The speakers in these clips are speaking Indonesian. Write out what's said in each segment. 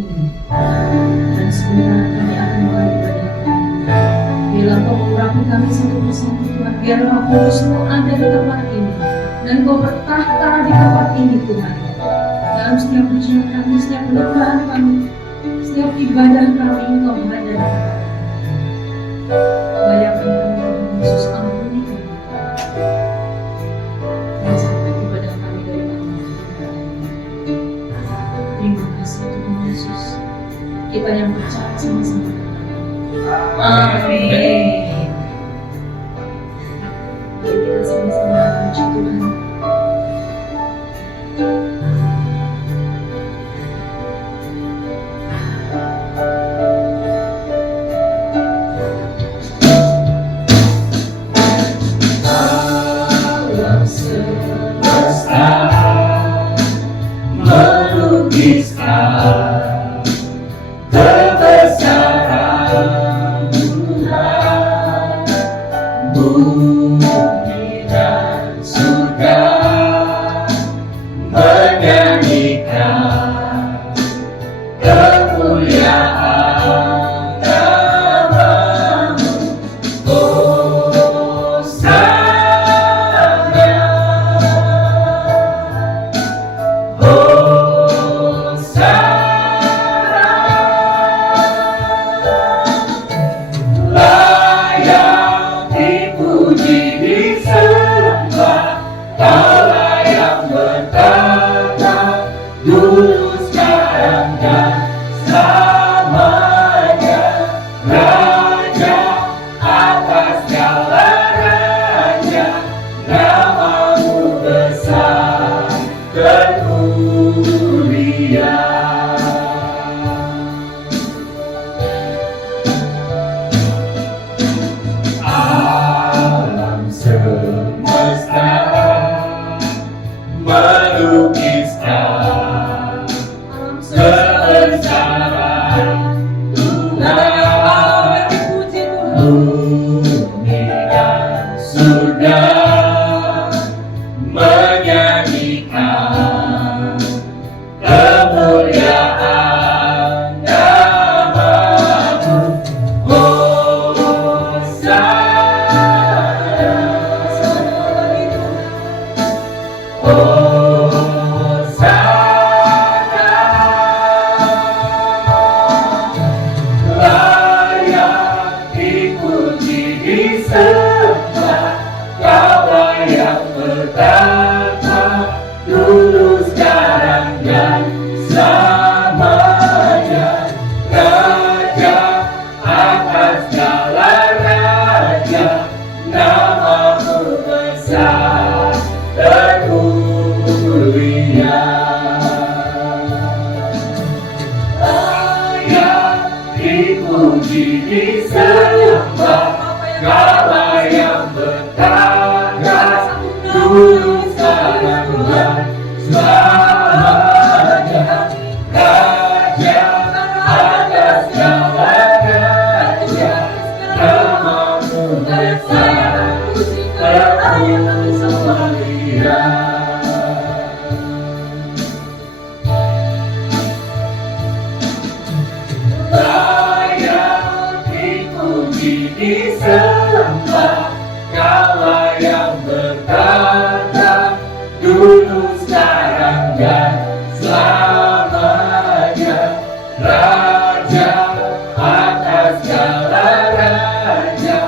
ini. Dan sebentar kami akan mulai ibadah kami. Biarlah Kau mengurapi kami satu persatu Tuhan. Biarlah Roh Kudus-Mu ada di tempat ini. Dan Kau bertahta di tempat ini Tuhan. Dalam setiap ujian kami, setiap pernikahan kami, setiap ibadah kami, Engkau ada di tempat ini. Layakan kami Tuhan Yesus, ampuni kami. Dan sampai ibadah kami dari awal. Terima kasih Tuhan Yesus. Kita yang percaya sama-sama. Amin. Kita sama-sama puji Tuhan. Alam semesta melukiskan kebesaran Tuhan, bumi dan surga menyanyikan kemuliaan nama-Mu. Hosana, layak dipuji disembah, Kaulah yang bertata dulu sekarang dan selamanya. Raja atas segala raja, nama-Mu besar dan mulia. Alam semesta melukiskan kebesaran Tuhan, bumi dan surga menyanyikan kemuliaan nama-Mu. Layak dipuji disembah, Kaulah yang bertata dulu sekarang dan selamanya. Raja atas segala raja, nama-Mu besar dan mulia. Layak dipuji disembah, Kaulah yang bertata dulu sekarang dan selamanya. Raja atas segala raja, nama-Mu besar dan mulia. Layak dipuji disembah, Kaulah yang bertata dulu sekarang dan selamanya. Raja atas segala raja,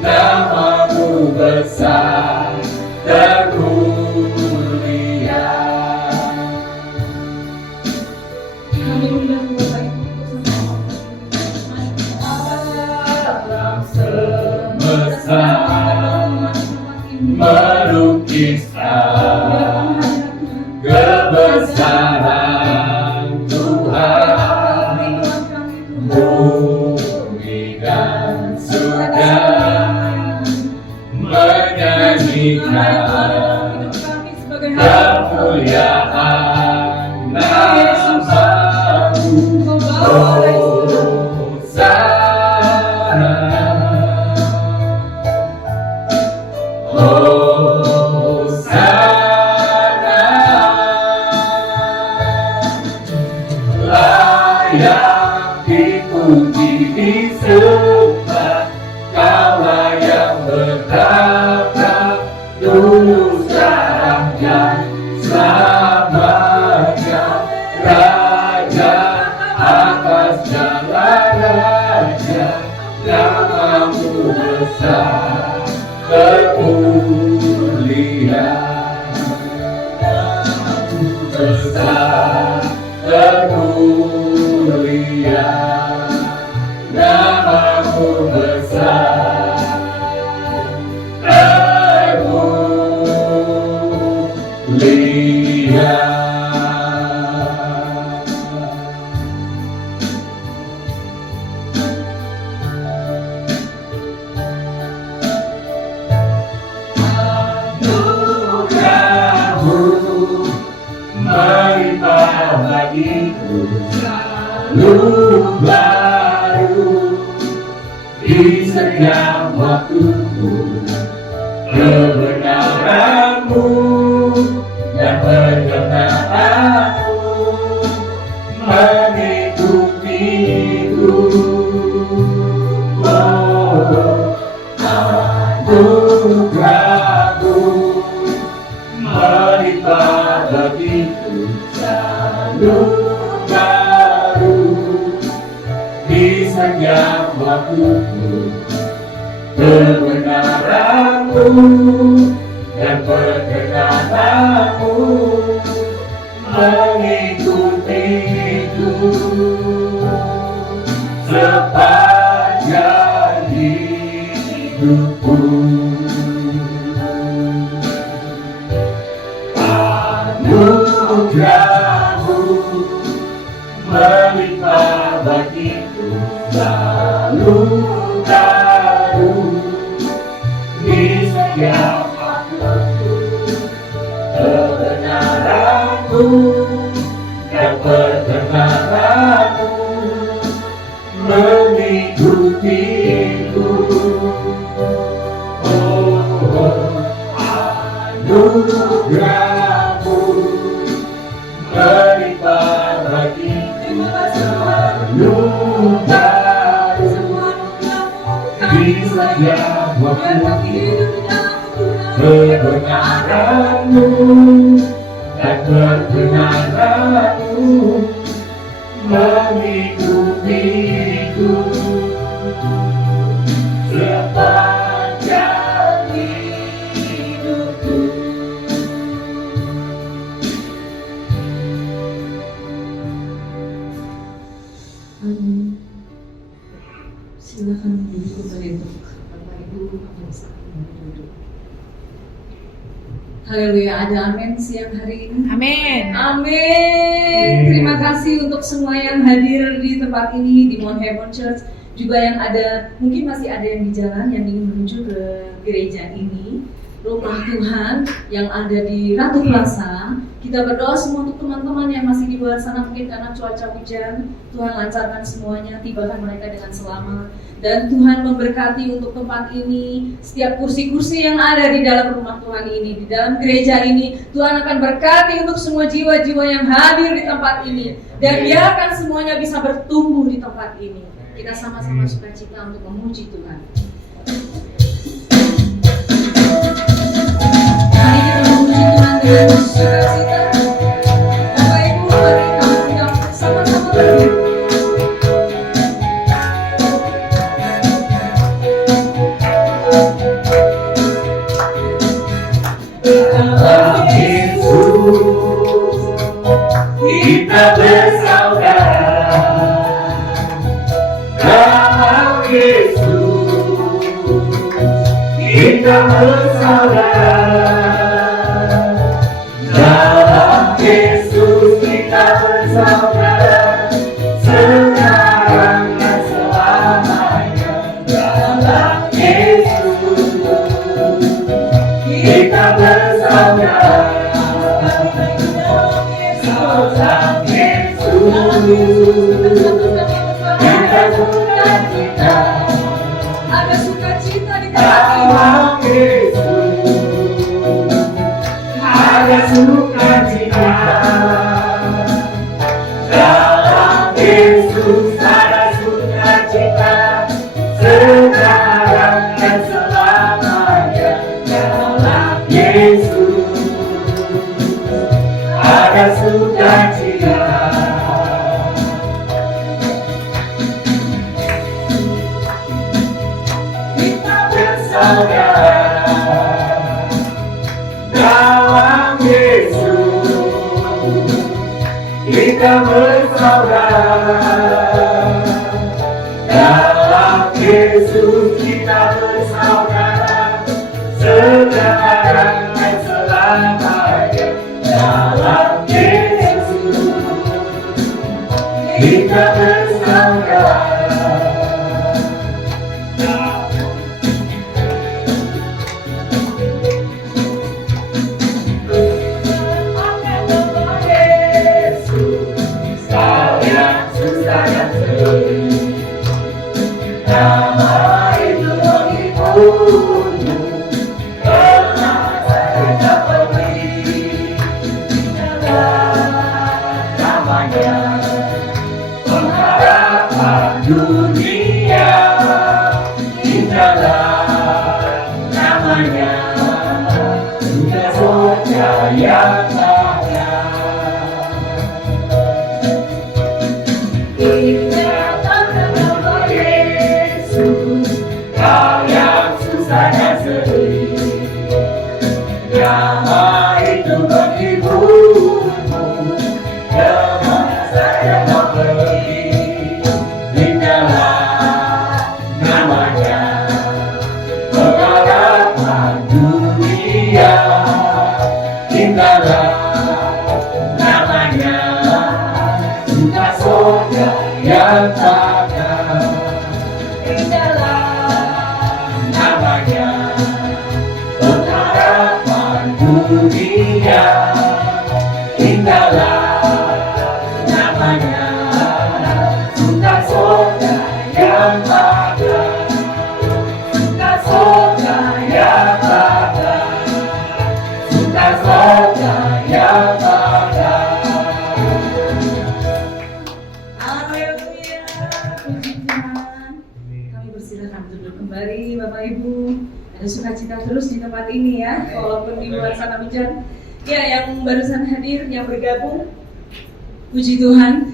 nama-Mu besar dan mulia. Haleluya, Bapak Ibu. Alam semesta melukiskan kebesaran Tuhan, bumi dan surga menyanyikan kemuliaan nama-Mu. Hosana, yang dipuji disembah, Kaulah yang bertata dulu sekarang dan selamanya, Raja atas segala raja, namamu besar kemuliaan, besar kemuliaan, namamu besar melimpah bagiku, selalu baru di setiap waktuku, kebenaranmu dan perkenananmu mengikutiku. Oh, anugerahmu melimpah bagiku, selalu baru di setiap waktuku, kebenaranmu dan perkenananmu mengikutiku sepanjang hidupku. Anugerahmu melimpah bagiku, selalu baru di setiap waktuku, kebenaranmu dan perkenananmu mengikutiku. Oh, anugerahmu melimpah bagiku, selalu baru di setiap waktu, kebenaranmu dan perkenananmu mengikutiku sepanjang hidupku. Amin. Silakan duduk kembali untuk Bapak Ibu yang saat ini duduk. Haleluya, ada amin siang hari ini. Amin. Amin. Terima kasih untuk semua yang hadir di tempat ini di Mount Heaven Church, juga yang ada, mungkin masih ada yang di jalan yang ingin menuju ke gereja ini, rumah Tuhan yang ada di Ratu Plaza. Kita berdoa semua untuk teman-teman yang masih di luar sana, mungkin karena cuaca hujan, Tuhan lancarkan semuanya, tibakan mereka dengan selamat. Dan Tuhan memberkati untuk tempat ini, setiap kursi-kursi yang ada di dalam rumah Tuhan ini, di dalam gereja ini. Tuhan akan berkati untuk semua jiwa-jiwa yang hadir di tempat ini, dan biarkan semuanya bisa bertumbuh di tempat ini. Kita sama-sama sukacita untuk memuji Tuhan. Mari kita memuji Tuhan dengan sukacita. Bapak Ibu, mari kita sama-sama berdiri. Dalam Yesus kita bersaudara, dalam Yesus kita bersaudara, dalam Yesus kita bersaudara, sekarang dan selamanya. Dalam Yesus kita bersaudara, dalam Yesus kita sukacita, Ada sukacita di dalam Yesus ada sukacita, dalam Yesus kita bersaudara. Yesus, Kau yang susah dan sedih, nama itu menghiburmu, karena saya tak pergi. Namanya pengharapan dunia, indahlah namanya, sudah percaya saya. Kita mengenal Yesus, Kau yang susah dan sedih, nama itu menghiburmu, kemana saya mau pergi. Indahlah namanya, pengharapan dunia, indahlah namanya, sudah saudara yang takkan. Indahlah namanya, pengharapan dunia, indahlah namanya, sudah saudara yang takkan. Sudah saudara yang takkan. Sudah saudara yang takkan. Haleluya, puji Tuhan. Kami persilakan duduk kembali, Bapak Ibu. Ada sukacita terus di tempat ini ya, walaupun di luar sana hujan. Ya, yang barusan hadir, yang bergabung, puji Tuhan.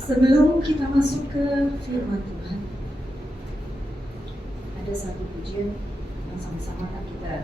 Sebelum kita masuk ke firman Tuhan, ada satu pujian yang sama-sama akan kita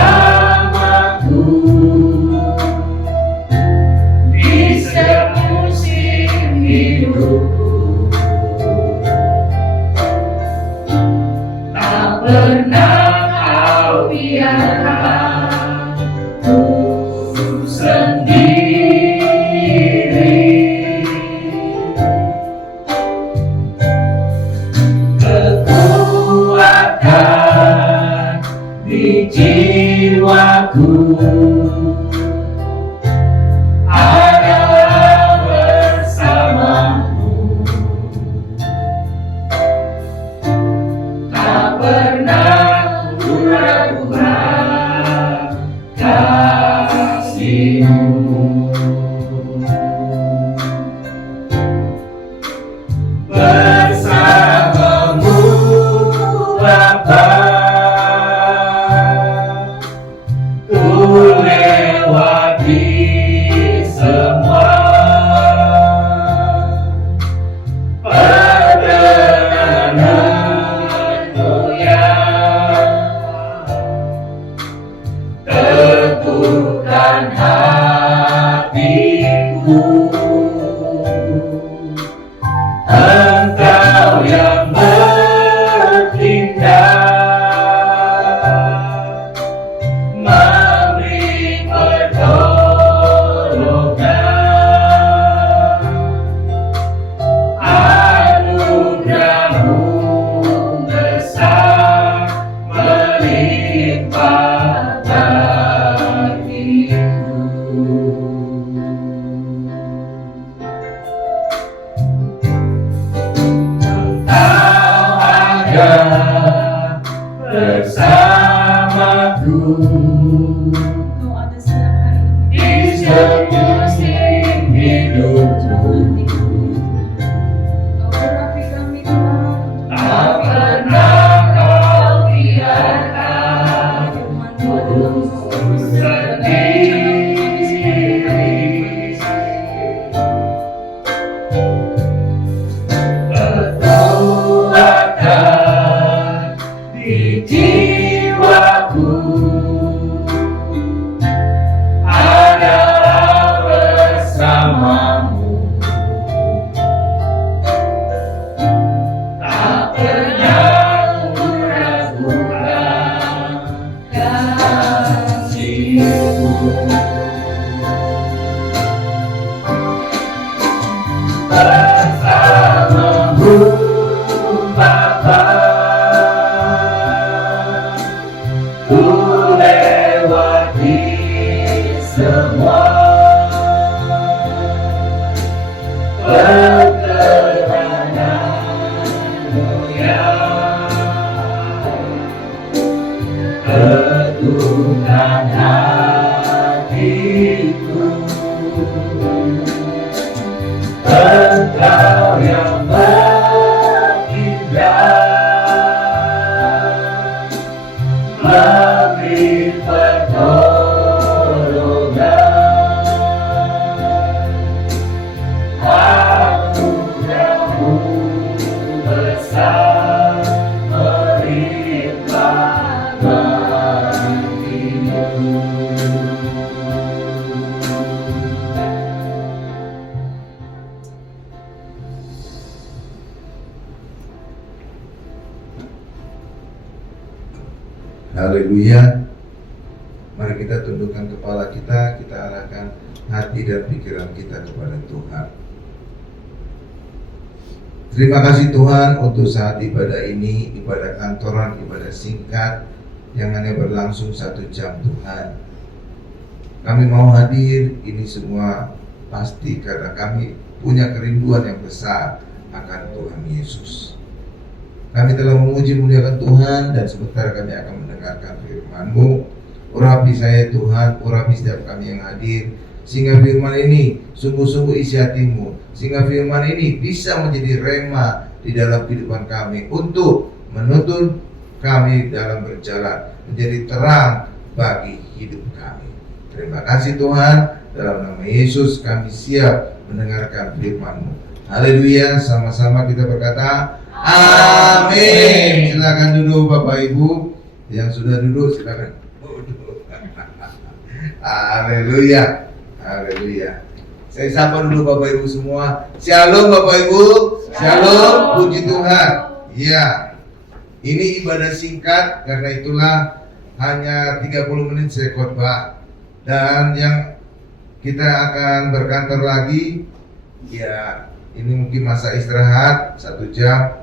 bersamaku di setiap musim hidupku, tak pernah Kau biarkan ku sendiri. Kekuatan di jiwaku adalah bersamamu, tak pernah ku ragukan kasih-Mu. Bersamamu Bapa, ku lewati semua perjalanan-Mu yang teguhkan hatiku. Engkau yang bertindak, memberi pertolongan, anugerah-Mu besar melimpah bagiku. Bersamaku Kau ada setiap hari di setiap musim hidupku, Kau berapi kami Tuhan. tak pernah Kau biarkan ku lewati semua perkenaanmu yang teguhkan hatiku. Engkau yang berindah memberi pertolongan. Anugerahmu besar melimpah bagiku. Haleluya. Mari kita tundukkan kepala kita arahkan hati dan pikiran kita kepada Tuhan. Terima kasih Tuhan untuk saat ibadah ini, ibadah kantoran, ibadah singkat yang hanya berlangsung 1 jam Tuhan. Kami mau hadir, ini semua pasti karena kami punya kerinduan yang besar akan Tuhan Yesus. Kami telah memuji muliakan Tuhan dan sebentar kami akan mendengarkan firman-Mu. Urapi saya Tuhan, urapi setiap kami yang hadir, sehingga firman ini sungguh-sungguh isi hati-Mu, sehingga firman ini bisa menjadi rema di dalam kehidupan kami untuk menuntun kami dalam berjalan, menjadi terang bagi hidup kami. Terima kasih Tuhan, dalam nama Yesus kami siap mendengarkan firman-Mu. Haleluya, sama-sama kita berkata amin. Silakan duduk Bapak Ibu. Yang sudah duduk silakan duduk. Haleluya. Haleluya. Saya sapa dulu Bapak Ibu semua. Shalom Bapak Ibu. Shalom. Puji Tuhan. Iya. Ini ibadah singkat karena itulah hanya 30 menit saya khotbah. Dan yang kita akan berkantor lagi, ya ini mungkin masa istirahat 1 jam.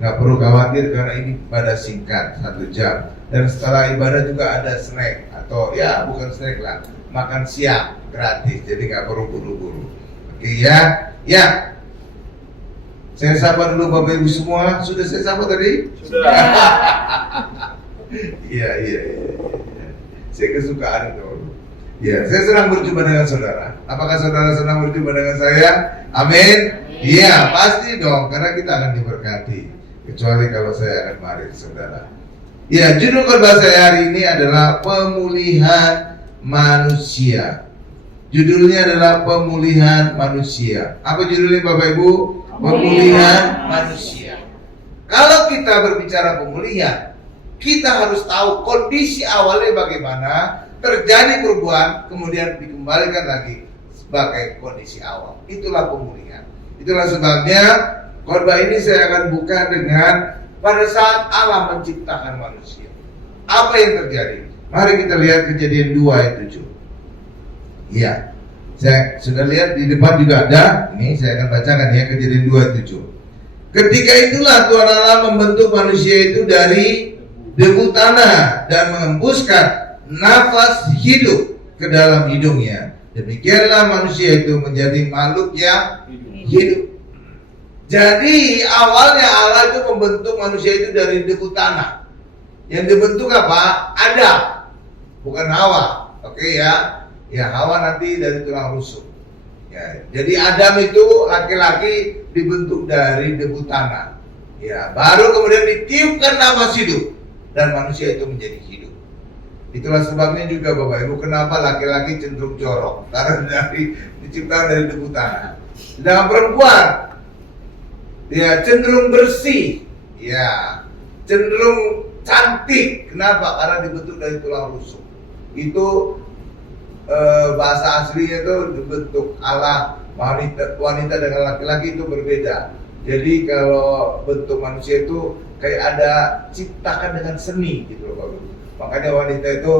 Nggak perlu khawatir karena ini ibadah singkat 1 jam. Dan setelah ibadah juga ada snack atau ya bukan snack lah, makan siang gratis. Jadi nggak perlu buru-buru. Oke ya, ya. Saya sapa dulu Bapak Ibu semua. Sudah saya sapa tadi? Sudah. Iya. Saya kesukaan itu. Ya, saya senang berjumpa dengan saudara. Apakah saudara senang berjumpa dengan saya? Amin. Iya, pasti dong, karena kita akan diberkati. Kecuali kalau saya akan mari saudara. Ya, judul khotbah saya hari ini adalah pemulihan manusia. Judulnya adalah pemulihan manusia. Apa judulnya Bapak Ibu? Pemulihan manusia. Kalau kita berbicara pemulihan, kita harus tahu kondisi awalnya bagaimana, terjadi perubahan, kemudian dikembalikan lagi sebagai kondisi awal. Itulah pemulihan. Itulah sebabnya khotbah ini saya akan buka dengan pada saat Allah menciptakan manusia. Apa yang terjadi? Mari kita lihat Kejadian 2 ayat 7. Iya, saya sudah lihat di depan juga ada. Ini saya akan bacakan ya, Kejadian 2 ayat 7. Ketika itulah Tuhan Allah membentuk manusia itu dari debu tanah dan mengembuskan nafas hidup ke dalam hidungnya. Demikianlah manusia itu menjadi makhluk yang hidup. Jadi awalnya Allah itu membentuk manusia itu dari debu tanah. Yang dibentuk apa? Adam, bukan Hawa. Oke ya. Ya, Hawa nanti dari tulang rusuk. Ya, jadi Adam itu laki-laki dibentuk dari debu tanah. Ya, baru kemudian ditiupkan nafas hidup dan manusia itu menjadi hidup. Itulah sebabnya juga Bapak Ibu kenapa laki-laki cenderung jorok, karena diciptakan dari debu tanah. Sedangkan perempuan dia cenderung bersih, ya, cenderung cantik. Kenapa? Karena dibentuk dari tulang rusuk. Itu bahasa aslinya itu dibentuk Allah. Wanita dengan laki-laki itu berbeda. Jadi kalau bentuk manusia itu kayak ada ciptakan dengan seni gitu loh Bapak Ibu. Makanya wanita itu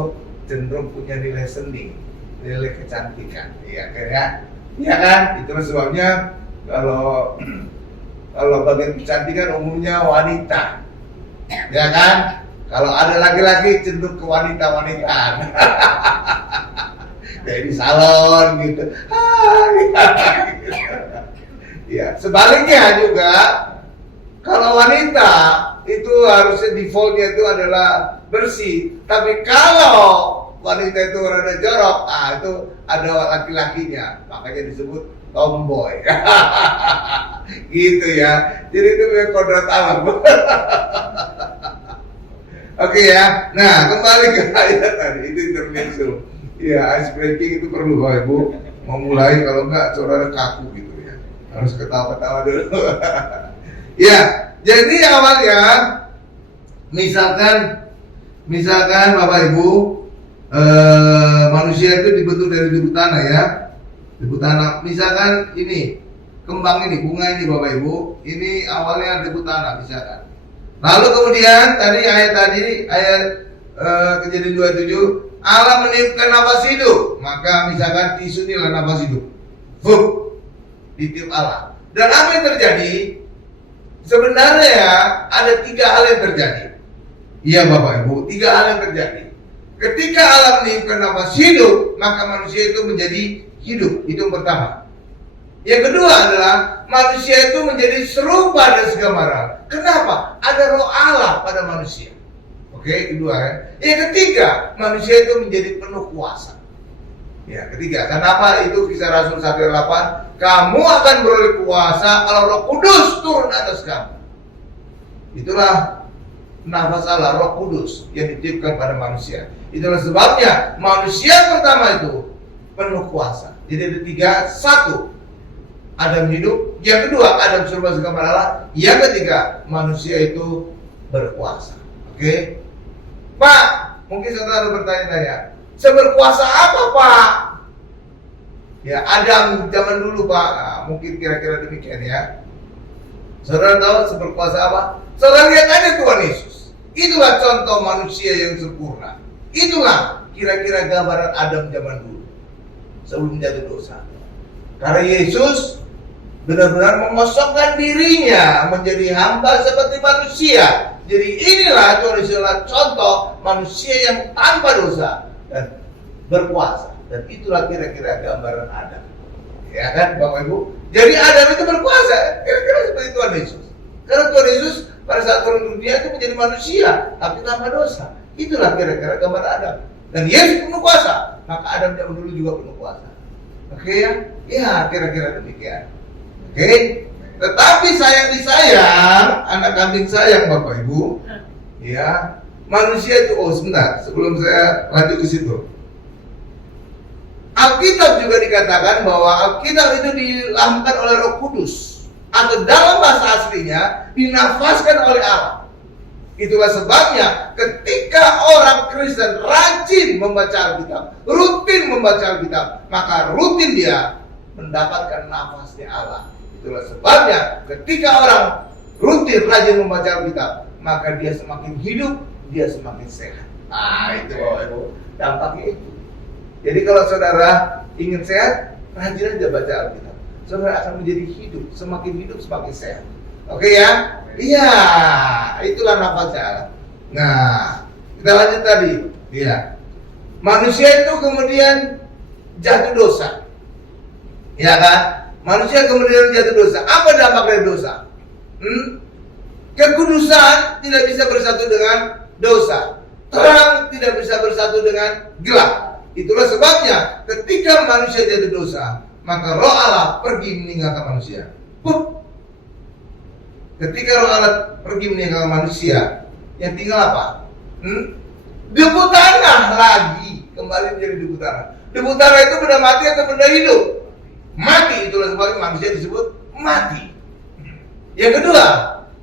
cenderung punya nilai seni, nilai kecantikan, iya kan ya? Iya kan? Itulah sebabnya kalau bagian kecantikan umumnya wanita, ya kan? Kalau ada laki-laki cenderung ke wanita-wanitaan. Kayak di salon gitu. Ya, sebaliknya juga kalau wanita itu harusnya defaultnya itu adalah bersih. Tapi kalau wanita itu rada jorok, itu ada laki-lakinya. Makanya disebut tomboy. Gitu ya. Jadi itu memang kodrat alam. Oke ya. Nah, kembali ke ayat tadi. Itu intermezzo. Ya, ice breaking itu perlu Bapak Ibu. Memulai, kalau enggak saudara kaku gitu ya. Harus ketawa-ketawa dulu. Ya, jadi awalnya misalkan Bapak Ibu manusia itu dibentuk dari debu tanah ya. Debu tanah. Misalkan ini kembang ini, bunga ini Bapak Ibu, ini awalnya debu tanah misalkan. Lalu kemudian ayat Kejadian 27, Allah meniupkan nafas hidup, maka misalkan tisu inilah nafas hidup. Ditiup Allah. Dan apa yang terjadi? Sebenarnya ada 3 hal yang terjadi. Iya Bapak Ibu, 3 hal yang terjadi. Ketika Allah meniupkan nafas hidup, maka manusia itu menjadi hidup. Itu yang pertama. Yang kedua adalah manusia itu menjadi serupa dan segambaran. Kenapa? Ada roh Allah pada manusia. Oke, kedua ya. Yang ketiga, manusia itu menjadi penuh kuasa. Ya, ketiga. Kenapa? Itu Kisah Rasul 1:8. Kamu akan beroleh kuasa kalau Roh Kudus turun atas kamu. Itulah nafas Allah, Roh Kudus yang ditiupkan pada manusia. Itulah sebabnya manusia pertama itu penuh kuasa. Jadi ada 3, 1 Adam hidup, yang kedua Adam serupa segambar Allah, yang ketiga manusia itu berkuasa. Oke? Pak, mungkin saudara bertanya-tanya, seberkuasa apa Pak? Ya, Adam zaman dulu Pak. Nah, mungkin kira-kira demikian ya. Saudara tahu seberkuasa apa? Saudara lihat aja Tuhan Yesus. Itulah contoh manusia yang sempurna. Itulah kira-kira gambaran Adam zaman dulu sebelum jatuh dosa. Karena Yesus benar-benar mengosongkan dirinya menjadi hamba seperti manusia. Jadi inilah contoh manusia yang tanpa dosa dan berkuasa. Dan itulah kira-kira gambaran Adam. Ya kan Bapak Ibu? Jadi Adam itu berkuasa. Kira-kira seperti Tuhan Yesus. Karena Tuhan Yesus pada saat turun dunia itu menjadi manusia, tapi tanpa dosa. Itulah kira-kira gambar Adam. Dan Yesus penuh kuasa. Maka Adam zaman dulu juga penuh kuasa. Oke ya? Ya kira-kira demikian. Oke? Tetapi sayang disayang, anak kambing sayang Bapak Ibu. Ya, manusia itu, sebentar, sebelum saya lanjut ke situ. Alkitab juga dikatakan bahwa Alkitab itu dilahirkan oleh Roh Kudus, atau dalam bahasa aslinya dinafaskan oleh Allah. Itulah sebabnya ketika orang Kristen rajin membaca Alkitab, rutin membaca Alkitab, maka rutin dia mendapatkan nafasnya Allah. Itulah sebabnya ketika orang rutin rajin membaca Alkitab, maka dia semakin hidup, dia semakin sehat. Itu Bapak Ibu, dampaknya itu. Jadi kalau saudara ingin sehat, rajin aja baca Alkitab. Saudara akan menjadi hidup, semakin semakin sehat. Oke ya? Iya, itulah nafasnya Allah. Nah, kita lanjut tadi. Iya. Manusia itu kemudian jatuh dosa. Ya kan? Manusia kemudian jatuh dosa. Apa dampak dari dosa? Kekudusan tidak bisa bersatu dengan dosa. Terang tidak bisa bersatu dengan gelap. Itulah sebabnya ketika manusia jatuh dosa, maka roh Allah pergi meninggalkan manusia. Ketika roh Allah pergi meninggalkan manusia, yang tinggal apa? Debu tanah lagi. Kembali menjadi debu tanah. Debu tanah itu benda mati atau benda hidup? Mati, itulah sebabnya manusia disebut mati. Yang kedua,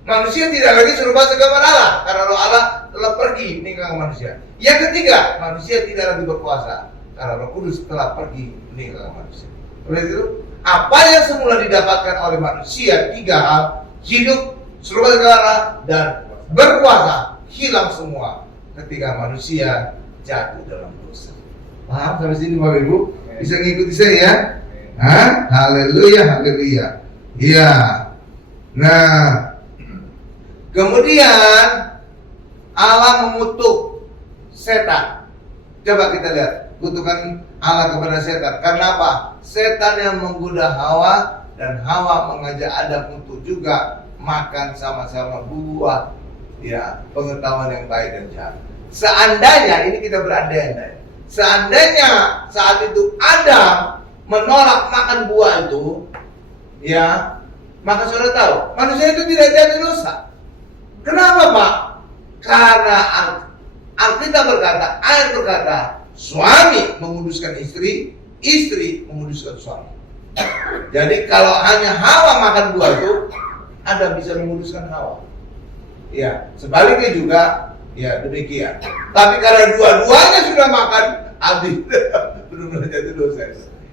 manusia tidak lagi serupa segambar Allah, karena roh Allah telah pergi meninggalkan manusia. Yang ketiga, manusia tidak lagi berkuasa, karena Roh Kudus telah pergi meninggalkan manusia. Oleh itu, apa yang semula didapatkan oleh manusia, 3 hal, hidup, serupa segambar Allah, dan berkuasa, hilang semua ketika manusia jatuh dalam dosa. Paham sampai sini Bapak Ibu? Bisa ngikuti saya ya? Haleluya, haleluya. Iya. Nah, kemudian Allah mengutuk setan. Coba kita lihat kutukan Allah kepada setan. Karena apa? Setan yang menggoda Hawa dan Hawa mengajak Adam untuk juga makan sama-sama buah ya pengetahuan yang baik dan jahat. Seandainya ini kita berandai-andai. Seandainya saat itu Adam menolak makan buah itu, ya, maka saudara tahu manusia itu tidak jatuh dosa. Kenapa Pak? Karena Alkitab berkata, ayat berkata, suami menguduskan istri, istri menguduskan suami. Jadi kalau hanya Hawa makan buah itu, Adam bisa menguduskan Hawa. Ya, sebaliknya juga, ya demikian. Tapi karena dua-duanya sudah makan, habis benar-benar jatuh dosa.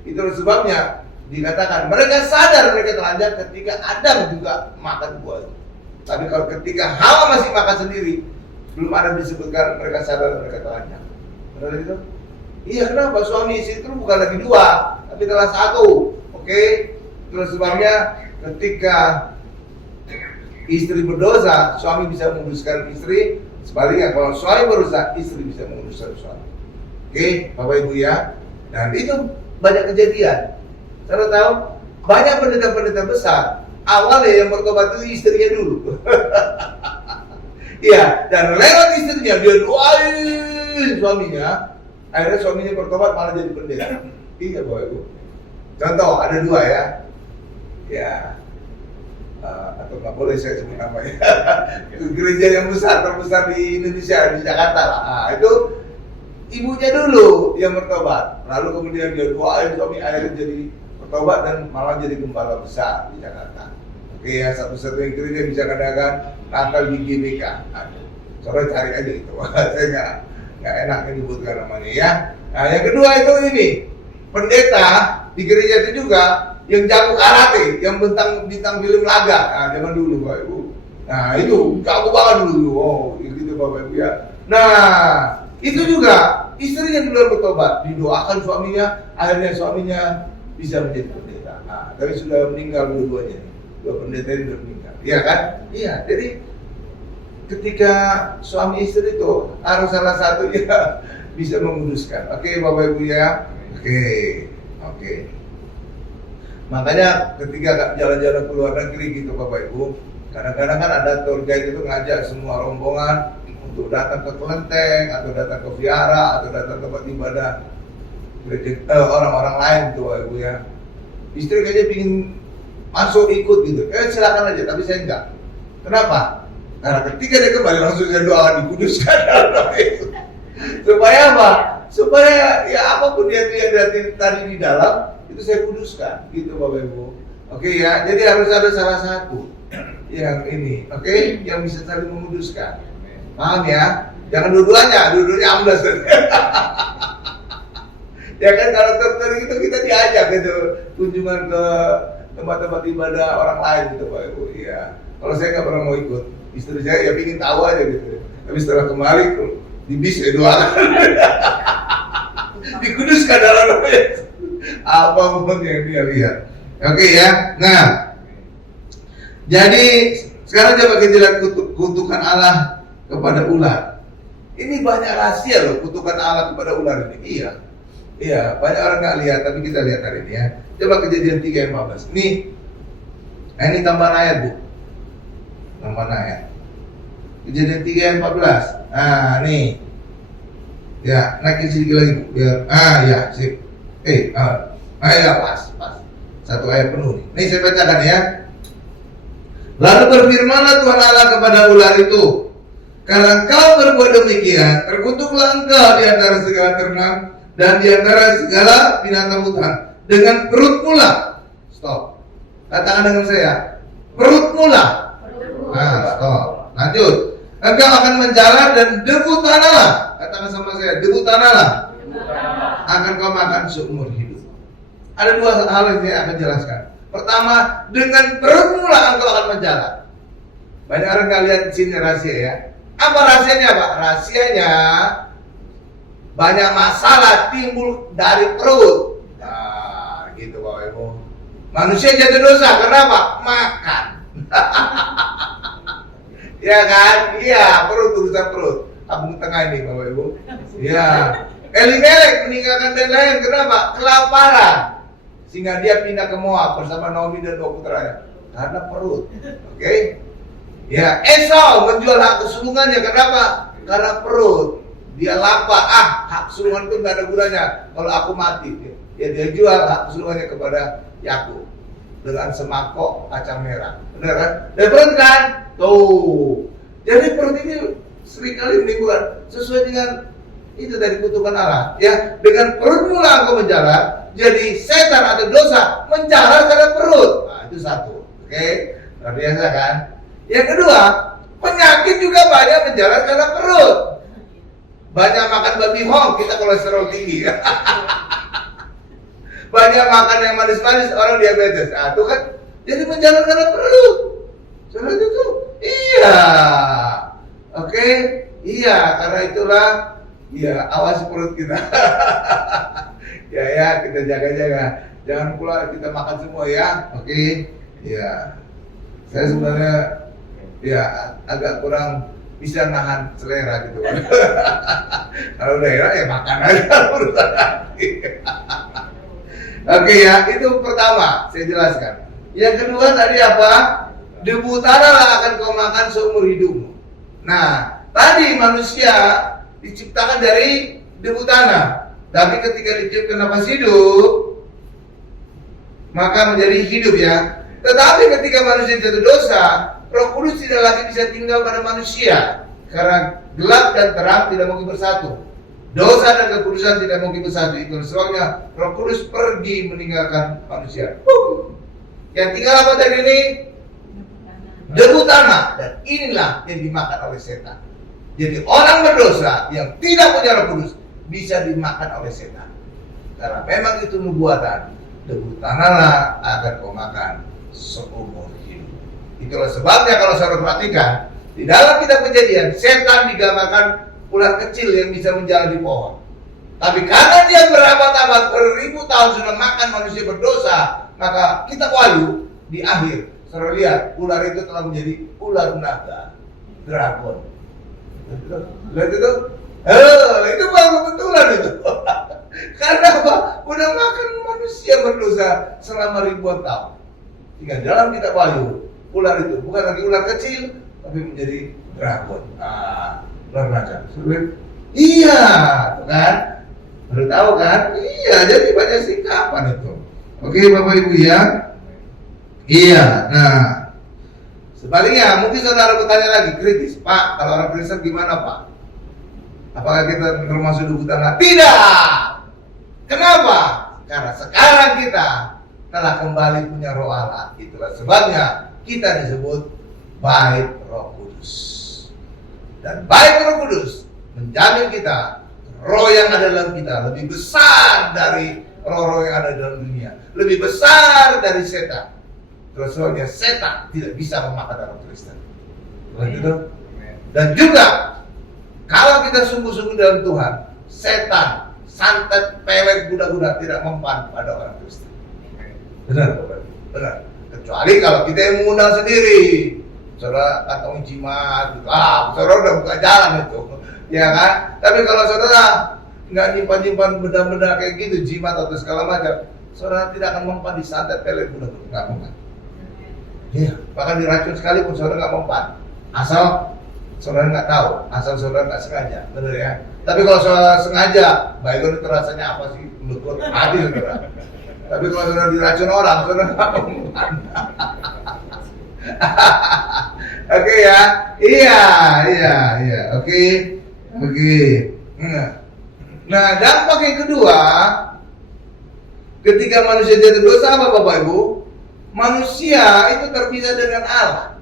Itu sebabnya dikatakan mereka sadar mereka telanjang ketika Adam juga makan buah itu. Tapi kalau ketika Hawa masih makan sendiri, belum ada disebutkan mereka sadar mereka telanjang. Benar itu? Iya, kenapa? Suami istri itu bukan lagi dua, tapi telah satu. Oke? Terus sebabnya ketika istri berdosa, suami bisa menguduskan istri. Sebaliknya kalau suami berdosa, istri bisa menguduskan suami. Oke, Bapak Ibu ya. Dan itu banyak kejadian. Saudara tahu, banyak pendeta-pendeta besar awalnya yang bertobat itu istrinya dulu. Iya, dan lewat istrinya dia doain suaminya. Akhirnya suaminya bertobat malah jadi pendeta. Iya Bapak Ibu. Contoh ada dua ya. Ya. Atau nggak boleh saya sebut namanya. Gereja yang besar, terbesar di Indonesia, di Jakarta lah. Nah, itu ibunya dulu yang bertobat. Lalu kemudian dia doain suami akhirnya jadi bertobat dan malah jadi gembala besar di Jakarta. Oke ya, satu-satunya gereja yang bisa katakan Natal di GBK. Soalnya cari aja itu. Saya nggak enak menyebutkan namanya ya. Nah yang kedua itu ini pendeta di gereja itu juga yang jago karate, yang bintang film laga. Nah zaman dulu Bapak Ibu. Nah itu jago banget dulu. Oh gitu Bapak Ibu ya. Nah itu juga istrinya duluan bertobat, didoakan suaminya, akhirnya suaminya bisa menjadi pendeta. Nah, tapi sudah meninggal dua-duanya. Dua pendeta ini sudah meninggal. Iya kan? Iya. Jadi ketika suami istri itu harus salah satu ya bisa menguduskan. Oke, Bapak Ibu ya. Oke. Makanya ketika jalan-jalan ke luar negeri gitu Bapak Ibu, kadang-kadang kan ada tour guide itu ngajak semua rombongan untuk datang ke kelenteng atau datang ke vihara atau datang ke tempat ibadah orang-orang lain tuh Bapak Ibu ya. Istri kayaknya pingin masuk ikut gitu. Silakan aja, tapi saya enggak. Kenapa? Karena ketika dia kembali langsung saya doa dikuduskan dalam nama Yesus. Supaya apa? Supaya ya apapun dia tadi di dalam itu saya kuduskan gitu Bapak Ibu. Oke ya, jadi harus ada salah satu yang ini, oke, yang bisa saling menguduskan. Paham ya? Jangan dua-duanya amblas. Ya kan kalau tertarik itu kita diajak gitu kunjungan ke tempat-tempat ibadah orang lain gitu Pak Ibu. Iya. Kalau saya nggak pernah mau ikut, istri saya ya pingin tahu aja gitu. Tapi setelah kembali di bis doakan. Dikuduskan dalam nama Yesus. Apapun yang dia lihat. Oke ya. Nah, jadi sekarang coba kita lihat kutukan Allah kepada ular. Ini banyak rahasia loh kutukan Allah kepada ular ini. Iya, banyak orang nggak lihat, tapi kita lihat hari ini ya. Coba Kejadian 3 ayat 15. Nih, ini tambahan ayat Bu. Tambahan ayat. Kejadian 3 ayat 14. Nah, nih. Ya, naikin sedikit lagi Bu. Biar, ya, sip. Ya, pas. Satu ayat penuh nih. Nih saya bacakan ya. Lalu berfirmanlah Tuhan Allah kepada ular itu, karena engkau berbuat demikian, terkutuklah engkau di antara segala ternak dan di antara segala binatang hutan dengan perut mula. Stop. Katakan dengan saya, perut mula. Nah, stop. Lanjut. Engkau akan menjalar dan debu tanah lah. Katakan sama saya, debu tanah lah. Akan kau makan seumur hidup. Ada dua hal yang saya akan jelaskan. Pertama, dengan perut mula engkau akan menjalar. Banyak orang nggak lihat di sini rahasia ya. Apa rahasianya Pak? Rahasianya banyak masalah timbul dari perut. Nah, gitu Bapak Ibu. Manusia jatuh dosa, kenapa? Makan. Ya kan? Iya, perut, urusan perut. Abang tengah ini Bapak Ibu. Ya. Elimelek meninggalkan dan lain. Kenapa? Kelaparan. Sehingga dia pindah ke Moab bersama Naomi dan dua putranya. Karena perut. Oke? Ya, Esau menjual hak kesulungannya. Kenapa? Karena perut. Dia lapar. Hak kesulungan itu nggak ada gunanya kalau aku mati. Ya, dia jual hak kesulungannya kepada Yakub dengan semangkok kacang merah. Benar kan? Dan perut kan? Tuh. Jadi perut ini seringkali menimbulkan sesuai dengan itu dari kutukan Allah. Ya, dengan perut mula engkau menjalar, jadi setan atau dosa menjalar karena perut. Nah, itu satu. Oke? Luar biasa kan? Yang kedua, penyakit juga banyak menjalar karena perut. Banyak makan babi hong, kita kolesterol tinggi. Banyak makan yang manis-manis, orang diabetes. Nah, itu kan jadi menjalar karena perut. Saudara itu? Iya. Oke? Iya, karena itulah ya awasi perut kita. ya, kita jaga-jaga. Jangan pula kita makan semua ya. Oke? Ya. Saya sebenarnya ya agak kurang bisa nahan selera gitu. Kalau daerah ya makan aja urusan hati. Oke ya, itu pertama saya jelaskan. Yang kedua tadi apa? Debu tanah lah akan kau makan seumur hidupmu. Nah, tadi manusia diciptakan dari debu tanah. Tapi ketika diciptakan nafas hidup, maka menjadi hidup ya. Tetapi ketika manusia jatuh dosa, Roh Kudus tidak lagi bisa tinggal pada manusia. Karena gelap dan terang tidak mungkin bersatu. Dosa dan kekudusan tidak mungkin bersatu. Itu sebabnya Roh Kudus pergi meninggalkan manusia. Yang tinggal apa tadi ini? Debu tanah. Dan inilah yang dimakan oleh setan. Jadi orang berdosa yang tidak punya Roh Kudus bisa dimakan oleh setan. Karena memang itu nubuatan. Debu tanahlah akan kau makan seumur hidup. Itulah sebabnya kalau saudara perhatikan, di dalam kitab Kejadian, setan digambarkan ular kecil yang bisa menjalan di pohon. Tapi karena dia berabad-abad, beribu tahun sudah makan manusia berdosa, maka kitab Wahyu di akhir, saudara lihat, ular itu telah menjadi ular naga, dragon. Lihat itu? Itu baru kebetulan itu. Karena apa? Udah makan manusia berdosa selama ribuan tahun. Hingga dalam kitab Wahyu, ular itu bukan lagi ular kecil, tapi menjadi dragon. Ular naga. Iya, kan? Baru tahu kan? Iya, jadi banyak singkapan itu. Oke, Bapak Ibu ya. Iya. Nah, sebaliknya mungkin saudara bertanya lagi kritis, Pak, kalau orang Kristen gimana, Pak? Apakah kita termasuk debu tanah? Tidak. Kenapa? Karena sekarang kita telah kembali punya Roh Allah. Itulah sebabnya kita disebut bait Roh Kudus. Dan bait Roh Kudus menjamin kita roh yang ada dalam kita lebih besar dari roh-roh yang ada dalam dunia, lebih besar dari setan. Terus sebabnya setan tidak bisa memakan orang Kristen. Begitu? Dan juga kalau kita sungguh-sungguh dalam Tuhan, setan, santet, pelet, budak-budak tidak mempan pada orang Kristen. Benar, Bapak? Benar. Kecuali kalau kita yang mengundang sendiri, saudara kantong jimat, gitu. Saudara udah buka jalan itu, ya kan? Tapi kalau saudara nggak nyimpan-nyimpan benda-benda kayak gitu, jimat atau segala macam, saudara tidak akan mempan di santet, pelet, budak-budak, nggak mempan. Iya, bahkan diracun sekalipun saudara nggak mempan, asal saudara nggak tahu, asal saudara nggak sengaja, benar ya. Tapi kalau saudara sengaja, baygon itu rasanya apa sih? Menurut hati saudara. Tapi kalau saudara diracun orang, saudara nggak mempan. Oke ya, iya, oke. Nah, dampak yang kedua, ketika manusia jatuh dosa apa Bapak Ibu? Manusia itu terpisah dengan Allah.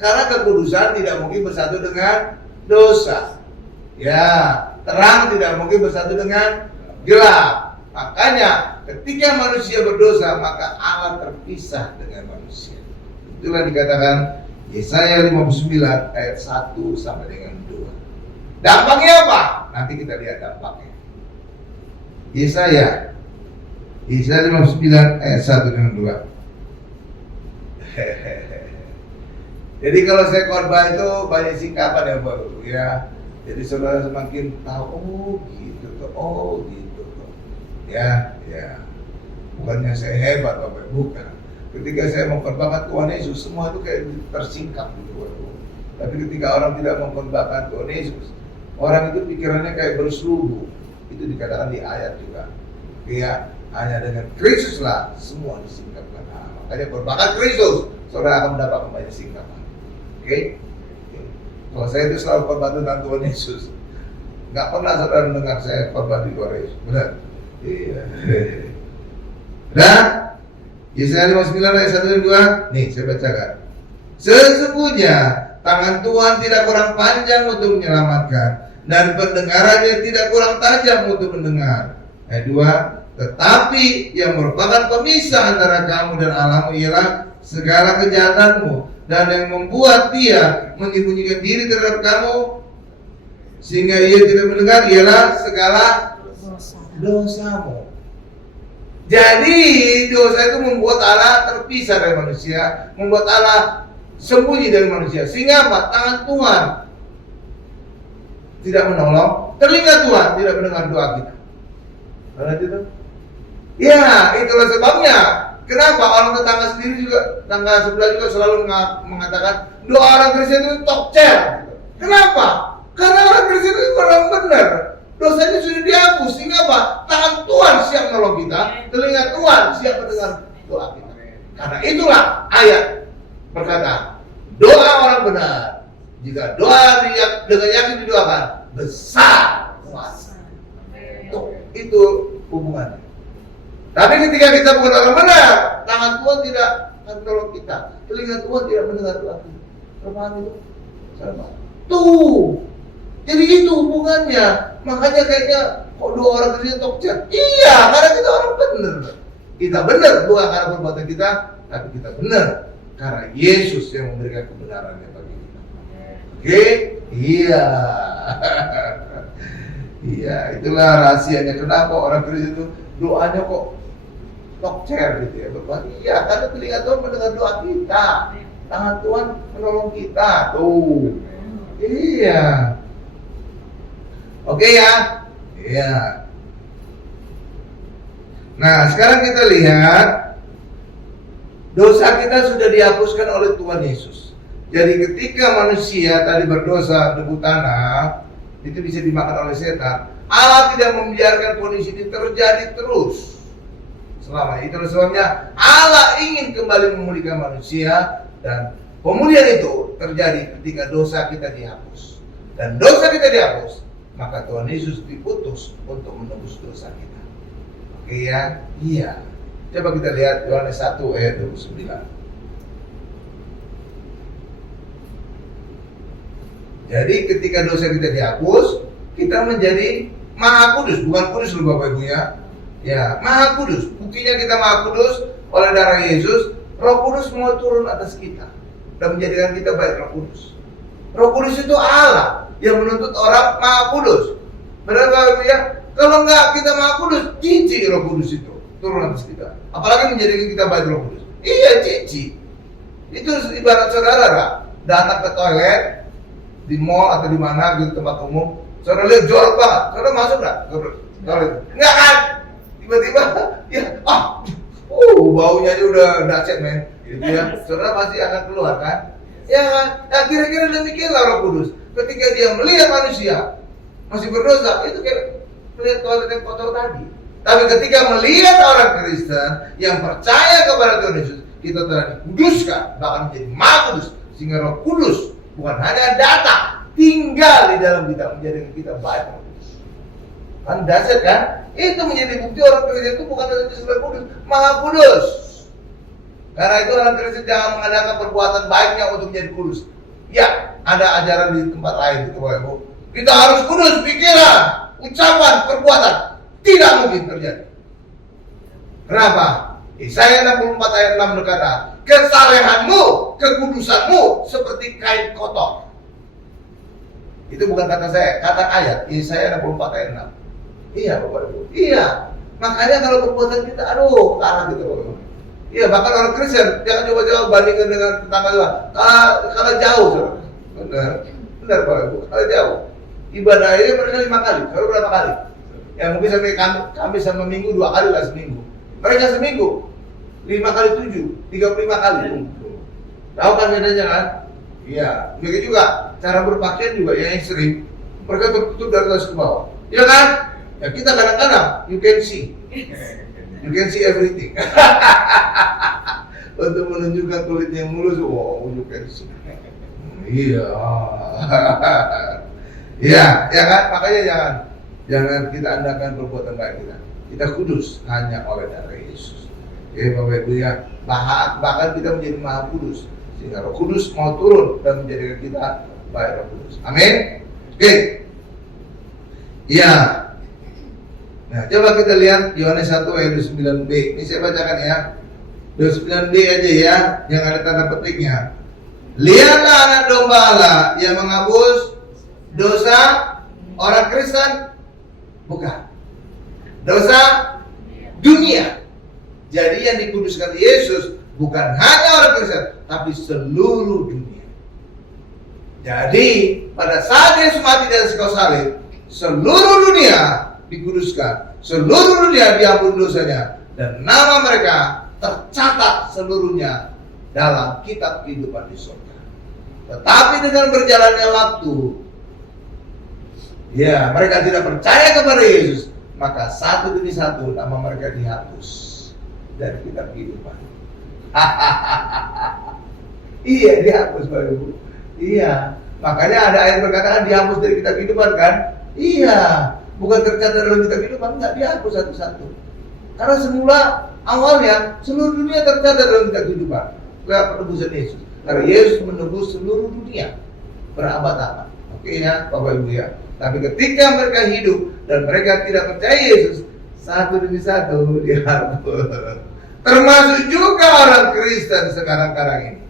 Karena kekudusan tidak mungkin bersatu dengan dosa. Ya, terang tidak mungkin bersatu dengan gelap. Makanya ketika manusia berdosa, maka Allah terpisah dengan manusia. Itulah dikatakan Yesaya 59 ayat 1 sampai dengan 2. Dampaknya apa? Nanti kita lihat dampaknya. Yesaya 59 ayat 1 dengan 2. Jadi kalau saya khotbah itu banyak singkapan ya Bapak Ibu ya. Jadi saudara semakin tahu, oh gitu tuh. Ya. Bukannya saya hebat Bapak Ibu, bukan. Ketika saya mengkhotbahkan Tuhan Yesus, semua itu kayak tersingkap gitu Bapak Ibu. Tapi ketika orang tidak mengkhotbahkan Tuhan Yesus, orang itu pikirannya kayak berseluruh. Itu dikatakan di ayat juga. Ya, hanya dengan Kristus lah semua disingkapkan. Nah, makanya khotbahkan Kristus, saudara akan mendapatkan banyak singkapan. Oke? Kalau saya itu selalu khotbah tentang Tuhan Yesus. Nggak pernah saudara mendengar saya khotbah di luar Yesus. Benar? Iya. Dan Yesaya 59 ayat 1 dan 2. Nih saya bacakan. Sesungguhnya tangan Tuhan tidak kurang panjang untuk menyelamatkan, dan pendengarannya tidak kurang tajam untuk mendengar. Ayat 2. Tetapi yang merupakan pemisah antara kamu dan Allahmu ialah segala kejahatanmu, dan yang membuat dia menyembunyikan diri terhadap kamu sehingga ia tidak mendengar ialah segala dosamu. Jadi dosa itu membuat Allah terpisah dari manusia, membuat Allah sembunyi dari manusia. Sehingga apa? Tangan Tuhan tidak menolong, telinga Tuhan tidak mendengar doa kita. Karena itu, ya itulah sebabnya. Kenapa orang tetangga sendiri juga, tetangga sebelah juga selalu mengatakan doa orang Kristen itu tokcer. Kenapa? Karena orang Kristen itu orang benar. Dosanya sudah dihapus, sehingga apa? Tangan Tuhan siap menolong kita, telinga Tuhan siap mendengar doa kita. Karena itulah ayat berkata, doa orang benar, jika doa dengan yakin didoakan, besar kuasa. Itu hubungannya. Tapi ketika kita bukan orang benar, tangan Tuhan tidak akan menolong kita, telinga Tuhan tidak mendengar doa kita. Terpaham itu? Sama. Tuh. Jadi itu hubungannya. Makanya kayaknya kok dua orang Kristen tokcer. Iya, karena kita orang benar. Kita benar bukan karena perbuatan kita, tapi kita benar karena Yesus yang memberikan kebenarannya bagi kita. Oke? Iya. Iya, itulah rahasianya kenapa orang Kristen itu doanya kok tokcer gitu ya. Bapak. Iya, karena telinga Tuhan mendengar doa kita. Tangan Tuhan menolong kita. Tuh. Iya. Oke ya? Iya. Nah, sekarang kita lihat dosa kita sudah dihapuskan oleh Tuhan Yesus. Jadi ketika manusia tadi berdosa debu tanah, itu bisa dimakan oleh setan. Allah tidak membiarkan kondisi ini terjadi terus. Selama itu sebabnya Allah ingin kembali memulihkan manusia, dan pemulihan itu terjadi ketika dosa kita dihapus. Dan dosa kita dihapus, maka Tuhan Yesus diputus untuk menebus dosa kita. Oke ya? Iya. Coba kita lihat Yohanes 1 ayat 29. Jadi ketika dosa kita dihapus, kita menjadi Maha Kudus, bukan kudus loh Bapak Ibu ya. Ya, Maha Kudus. Buktinya kita Maha Kudus oleh darah Yesus. Roh Kudus mau turun atas kita dan menjadikan kita baik Roh Kudus. Roh Kudus itu Allah yang menuntut orang Maha Kudus. Benar Bapak Ibu ya? Kalau enggak kita Maha Kudus, cici Roh Kudus itu turun atas kita. Apalagi menjadikan kita baik Roh Kudus. Iya, cici. Itu ibarat saudara datang ke toilet di mall atau di mana gitu tempat umum. Saudara lihat jorok banget. Saudara masuk enggak? Enggak kan? Tiba-tiba ya baunya aja udah dahsyat men. Gitu ya. Saudara pasti akan keluar kan? Ya kan? Nah, kira-kira demikianlah Roh Kudus. Ketika dia melihat manusia masih berdosa, itu kayak melihat toilet yang kotor tadi. Tapi ketika melihat orang Kristen yang percaya kepada Tuhan Yesus, kita telah dikuduskan, bahkan menjadi Maha Kudus, sehingga Roh Kudus bukan hanya datang, tinggal di dalam kita, menjadikan kita baik Roh Kudus. Kan dahsyat kan? Itu menjadi bukti orang Kristen itu bukan hanya sekedar kudus, Maha Kudus. Karena itu orang Kristen jangan mengadakan perbuatan baiknya untuk menjadi kudus. Ya, ada ajaran di tempat lain gitu Bapak Ibu. Kita harus kudus, pikiran, ucapan, perbuatan. Tidak mungkin terjadi. Kenapa? Yesaya 64 ayat 6 berkata, kesalehanmu, kekudusanmu seperti kain kotor. Itu bukan kata saya, kata ayat Yesaya 64 ayat 6. Iya Bapak Ibu. Iya. Makanya kalau perbuatan kita kalah gitu Bapak Ibu. Iya, bahkan orang Kristen jangan coba-coba bandingkan dengan tetangga juga. Kalau jauh, saudara. Benar Pak Ibu, kalau jauh. Ibadah ini mereka 5 kali, saudara berapa kali? Yang mungkin sampai kami sama minggu 2 kali lah seminggu. Mereka seminggu 5 kali 7, 35 kali. Tahu kan bedanya kan? Iya, begitu juga cara berpakaian juga yang ekstrim. Mereka tertutup dari atas ke bawah. Iya kan? Ya kita kadang-kadang you can see everything. Untuk menunjukkan kulit yang mulus, oh you can see. Iya. Iya, ya kan? Makanya jangan kita andalkan perbuatan baik kita. Kita kudus hanya oleh darah Yesus. Oke, Bapak Ibu ya. Bahkan kita menjadi Maha Kudus. Sehingga Roh Kudus mau turun dan menjadikan kita baik Roh Kudus. Amin. Oke. Iya. Nah, coba kita lihat Yohanes 1 ayat 29b. Ini saya bacakan ya. 29b aja ya, yang ada tanda petiknya. Lihatlah anak domba Allah yang menghapus dosa orang Kristen, bukan. Dosa dunia. Jadi yang dikuduskan Yesus bukan hanya orang Kristen, tapi seluruh dunia. Jadi pada saat Yesus mati di atas kayu salib, seluruh dunia dikuduskan, seluruh dunia diampuni dosanya, dan nama mereka tercatat seluruhnya dalam kitab kehidupan di surga. Tetapi dengan berjalannya waktu, ya mereka tidak percaya kepada Yesus, maka satu demi satu nama mereka dihapus dari kitab kehidupan. Iya, dihapus Bapak Ibu. Iya, makanya ada ayat berkata dihapus dari kitab kehidupan kan? Iya, bukan tercatat dalam kitab kehidupan, enggak, dihapus satu-satu. Karena semula awalnya seluruh dunia tercatat dalam kitab kehidupan. Lewat penebusan Yesus. Karena Yesus menebus seluruh dunia berabad-abad. Oke ya, Bapak Ibu ya. Tapi ketika mereka hidup dan mereka tidak percaya Yesus, satu demi satu dihapus. Termasuk juga orang Kristen sekarang ini.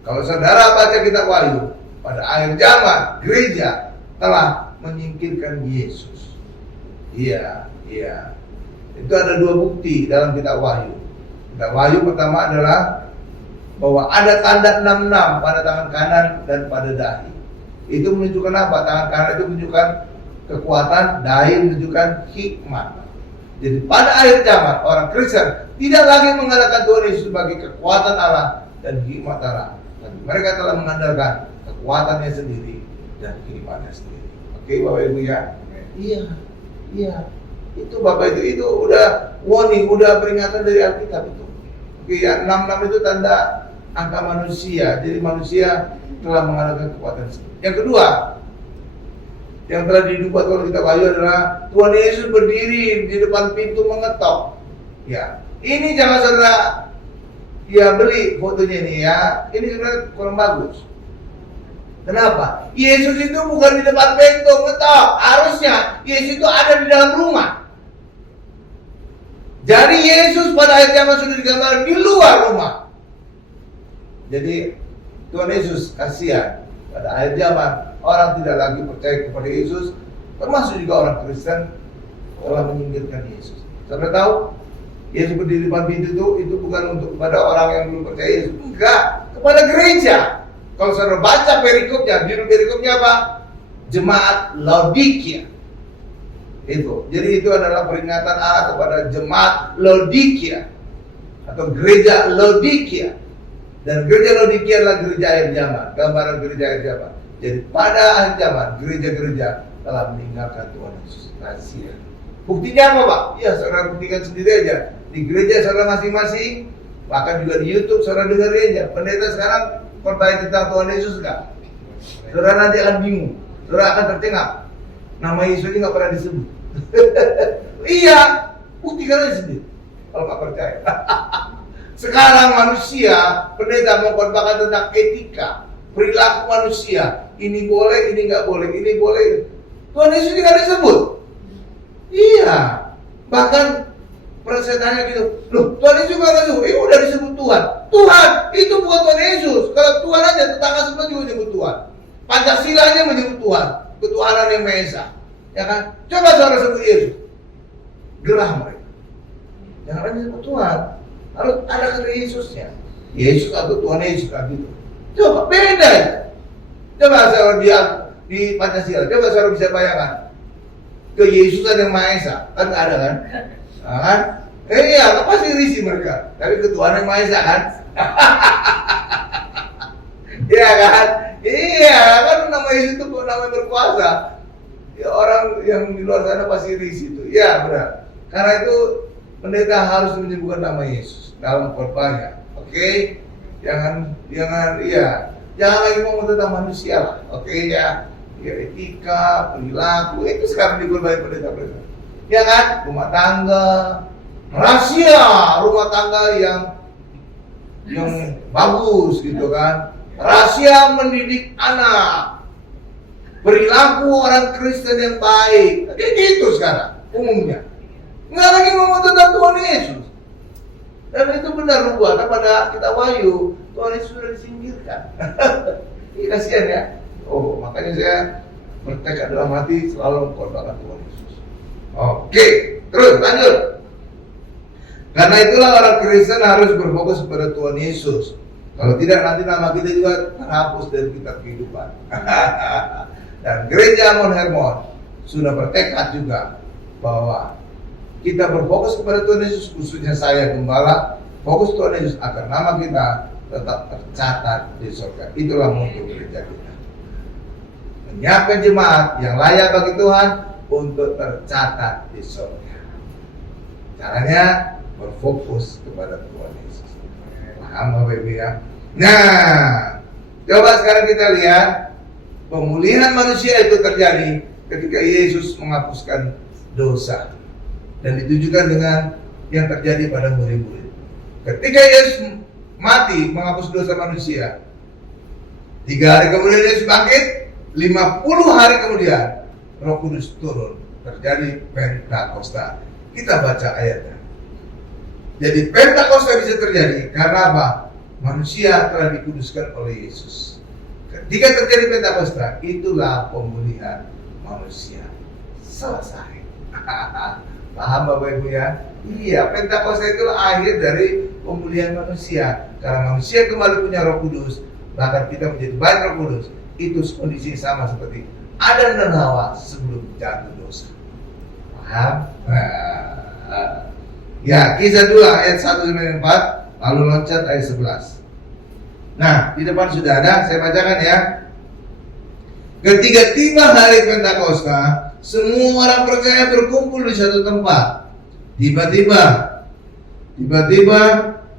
Kalau saudara baca kitab Wahyu, pada akhir zaman gereja telah menyingkirkan Yesus. Iya. Itu ada 2 bukti dalam kitab Wahyu. Kitab Wahyu pertama adalah bahwa ada tanda 66 pada tangan kanan dan pada dahi. Itu menunjukkan apa? Tangan kanan itu menunjukkan kekuatan, dahi menunjukkan hikmat. Jadi pada akhir zaman orang Kristen tidak lagi mengandalkan Tuhan Yesus sebagai kekuatan Allah dan hikmat Allah. Tapi mereka telah mengandalkan kekuatannya sendiri dan hikmatnya sendiri. Oke Bapak Ibu ya? Iya. Itu Bapak itu udah warning, udah peringatan dari Alkitab itu. Oke ya, 66 itu tanda angka manusia. Jadi manusia telah mengandalkan kekuatan sendiri. Yang kedua, yang telah dibuat oleh kitab Wahyu adalah Tuhan Yesus berdiri di depan pintu mengetok. Ya, ini jangan saudara beli fotonya ini ya. Ini sebenarnya kurang bagus. Kenapa? Yesus itu bukan di depan pintu mengetok. Harusnya Yesus itu ada di dalam rumah. Jadi Yesus pada akhir zaman sudah digambarkan di luar rumah. Jadi Tuhan Yesus kasihan pada akhir zaman orang tidak lagi percaya kepada Yesus, termasuk juga orang Kristen telah menyingkirkan Yesus. Saudara tahu, Yesus berdiri di depan pintu itu bukan untuk kepada orang yang belum percaya Yesus, enggak, kepada gereja. Kalau saudara baca perikopnya, judul perikopnya apa? Jemaat Laodikia. Itu. Jadi itu adalah peringatan Allah kepada jemaat Laodikia atau gereja Laodikia. Dan gereja Laodikia adalah gereja akhir zaman, gambaran gereja akhir zaman. Jadi pada akhir zaman gereja-gereja telah meninggalkan Tuhan Yesus. Rahasia. Buktinya apa Pak? Ya saudara buktikan sendiri aja. Di gereja saudara masing-masing, bahkan juga di YouTube saudara dengar aja. Pendeta sekarang percaya tentang Tuhan Yesus enggak? Saudara nanti akan bingung. Saudara akan tercengang. Nama Yesus ini nggak pernah disebut. Iya, buktikan aja sendiri. Kalau nggak percaya. Sekarang manusia, pendeta mengkhotbahkan tentang etika, perilaku manusia. Ini boleh, ini nggak boleh, ini boleh. Tuhan Yesus nggak disebut. Iya, bahkan persetannya gitu. Loh, Tuhan Yesus nggak disebut. Udah disebut Tuhan. Tuhan itu bukan Tuhan Yesus. Kalau Tuhan aja, tetangga sebelah juga menyebut Tuhan. Pancasilanya menyebut Tuhan. Ketuhanan yang Maha Esa. Ya kan? Coba saudara sebut Yesus. Gerah mereka. Jangan lagi sebut Tuhan. Harus ada Kristusnya. Yesus atau Tuhan Yesus kan gitu. Coba beda ya. Coba saya di Pancasila, coba saya bisa bayangkan ke Yesusan yang Maha Esa, kan nggak ada kan? Nah, kan? Iya, pasti risih mereka. Tapi ke Tuhan yang Maha Esa kan? Iya kan? Iya kan, nama Yesus itu nama berkuasa. Ya, orang yang di luar sana pasti risih itu. Ya benar. Karena itu pendeta harus menyebutkan nama Yesus dalam khotbahnya. Oke? Jangan lagi ngomong tentang manusia lah. Oke ya. Ya, etika, perilaku itu sekarang diperbaiki pendeta-pendeta. Ya kan? Rumah tangga, rahasia rumah tangga yang bagus gitu kan. Rahasia mendidik anak, perilaku orang Kristen yang baik. Kayak gitu sekarang umumnya. Nggak lagi ngomong tentang Tuhan Yesus. Dan itu benar rubah pada kita Wahyu, Tuhan Yesus sudah disingkirkan. Ini kasihan ya. Oh, makanya saya bertekad dalam hati selalu mengkorbankan Tuhan Yesus. Oke, terus lanjut. Karena itulah orang Kristen harus berfokus pada Tuhan Yesus. Kalau tidak nanti nama kita juga terhapus dari kitab kehidupan. Dan gereja Mount Hermon sudah bertekad juga bahwa kita berfokus kepada Tuhan Yesus, khususnya saya gembala, fokus Tuhan Yesus agar nama kita tetap tercatat di surga. Itulah moto gereja kita. Menyiapkan jemaat yang layak bagi Tuhan untuk tercatat di surga. Caranya berfokus kepada Tuhan Yesus. Paham Bapak Ibu ya? Nah, coba sekarang kita lihat pemulihan manusia itu terjadi ketika Yesus menghapuskan dosa. Dan ditujukan dengan yang terjadi pada murid-murid. Ketika Yesus mati menghapus dosa manusia, 3 hari kemudian Yesus bangkit, 50 hari kemudian Roh Kudus turun, terjadi Pentakosta. Kita baca ayatnya. Jadi Pentakosta bisa terjadi karena apa? Manusia telah dikuduskan oleh Yesus. Ketika terjadi Pentakosta, itulah pemulihan manusia selesai. Paham Bapak Ibu ya? Iya, Pentakosta itulah akhir dari pemulihan manusia. Karena manusia kembali punya Roh Kudus, bahkan kita menjadi baik Roh Kudus. Itu kondisi sama seperti Adam dan Hawa sebelum jatuh dosa. Paham? Ya, Kisah 2 ayat 1-4, lalu loncat ayat 11. Nah, di depan sudah ada, saya bacakan ya. Ketika tiba hari Pentakosta, semua orang percaya berkumpul di satu tempat. Tiba-tiba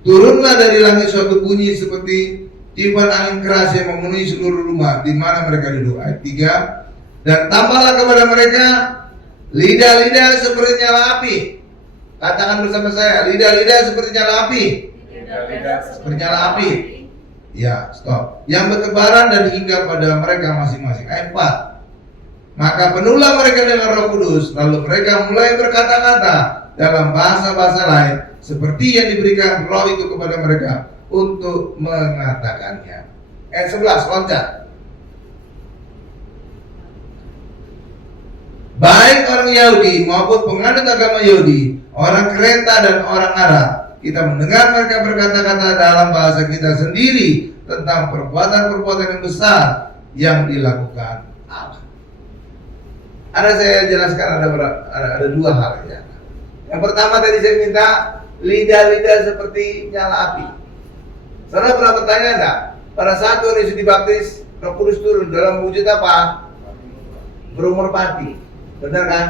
turunlah dari langit suatu bunyi seperti tiupan angin keras yang memenuhi seluruh rumah di mana mereka duduk. Ayat 3. Dan tampaklah kepada mereka lidah-lidah seperti nyala api. Katakan bersama saya, lidah-lidah seperti nyala api. Seperti nyala api. Ya, stop. Yang bertebaran dan hingga pada mereka masing-masing. Ayat 4. Maka penuhlah mereka dengan Roh Kudus, lalu mereka mulai berkata-kata dalam bahasa-bahasa lain seperti yang diberikan Roh itu kepada mereka untuk mengatakannya. Ayat 11, loncat. Baik orang Yahudi maupun penganut agama Yahudi, orang Kreta dan orang Arab, kita mendengar mereka berkata-kata dalam bahasa kita sendiri tentang perbuatan-perbuatan yang besar yang dilakukan Allah. Ada saya jelaskan ada 2 hal ya. Yang pertama tadi saya minta lidah-lidah seperti nyala api. Saudara pernah bertanya enggak? Pada saat Tuhan Yesus dibaptis, Roh Kudus turun dalam wujud apa? Burung merpati. Benar kan?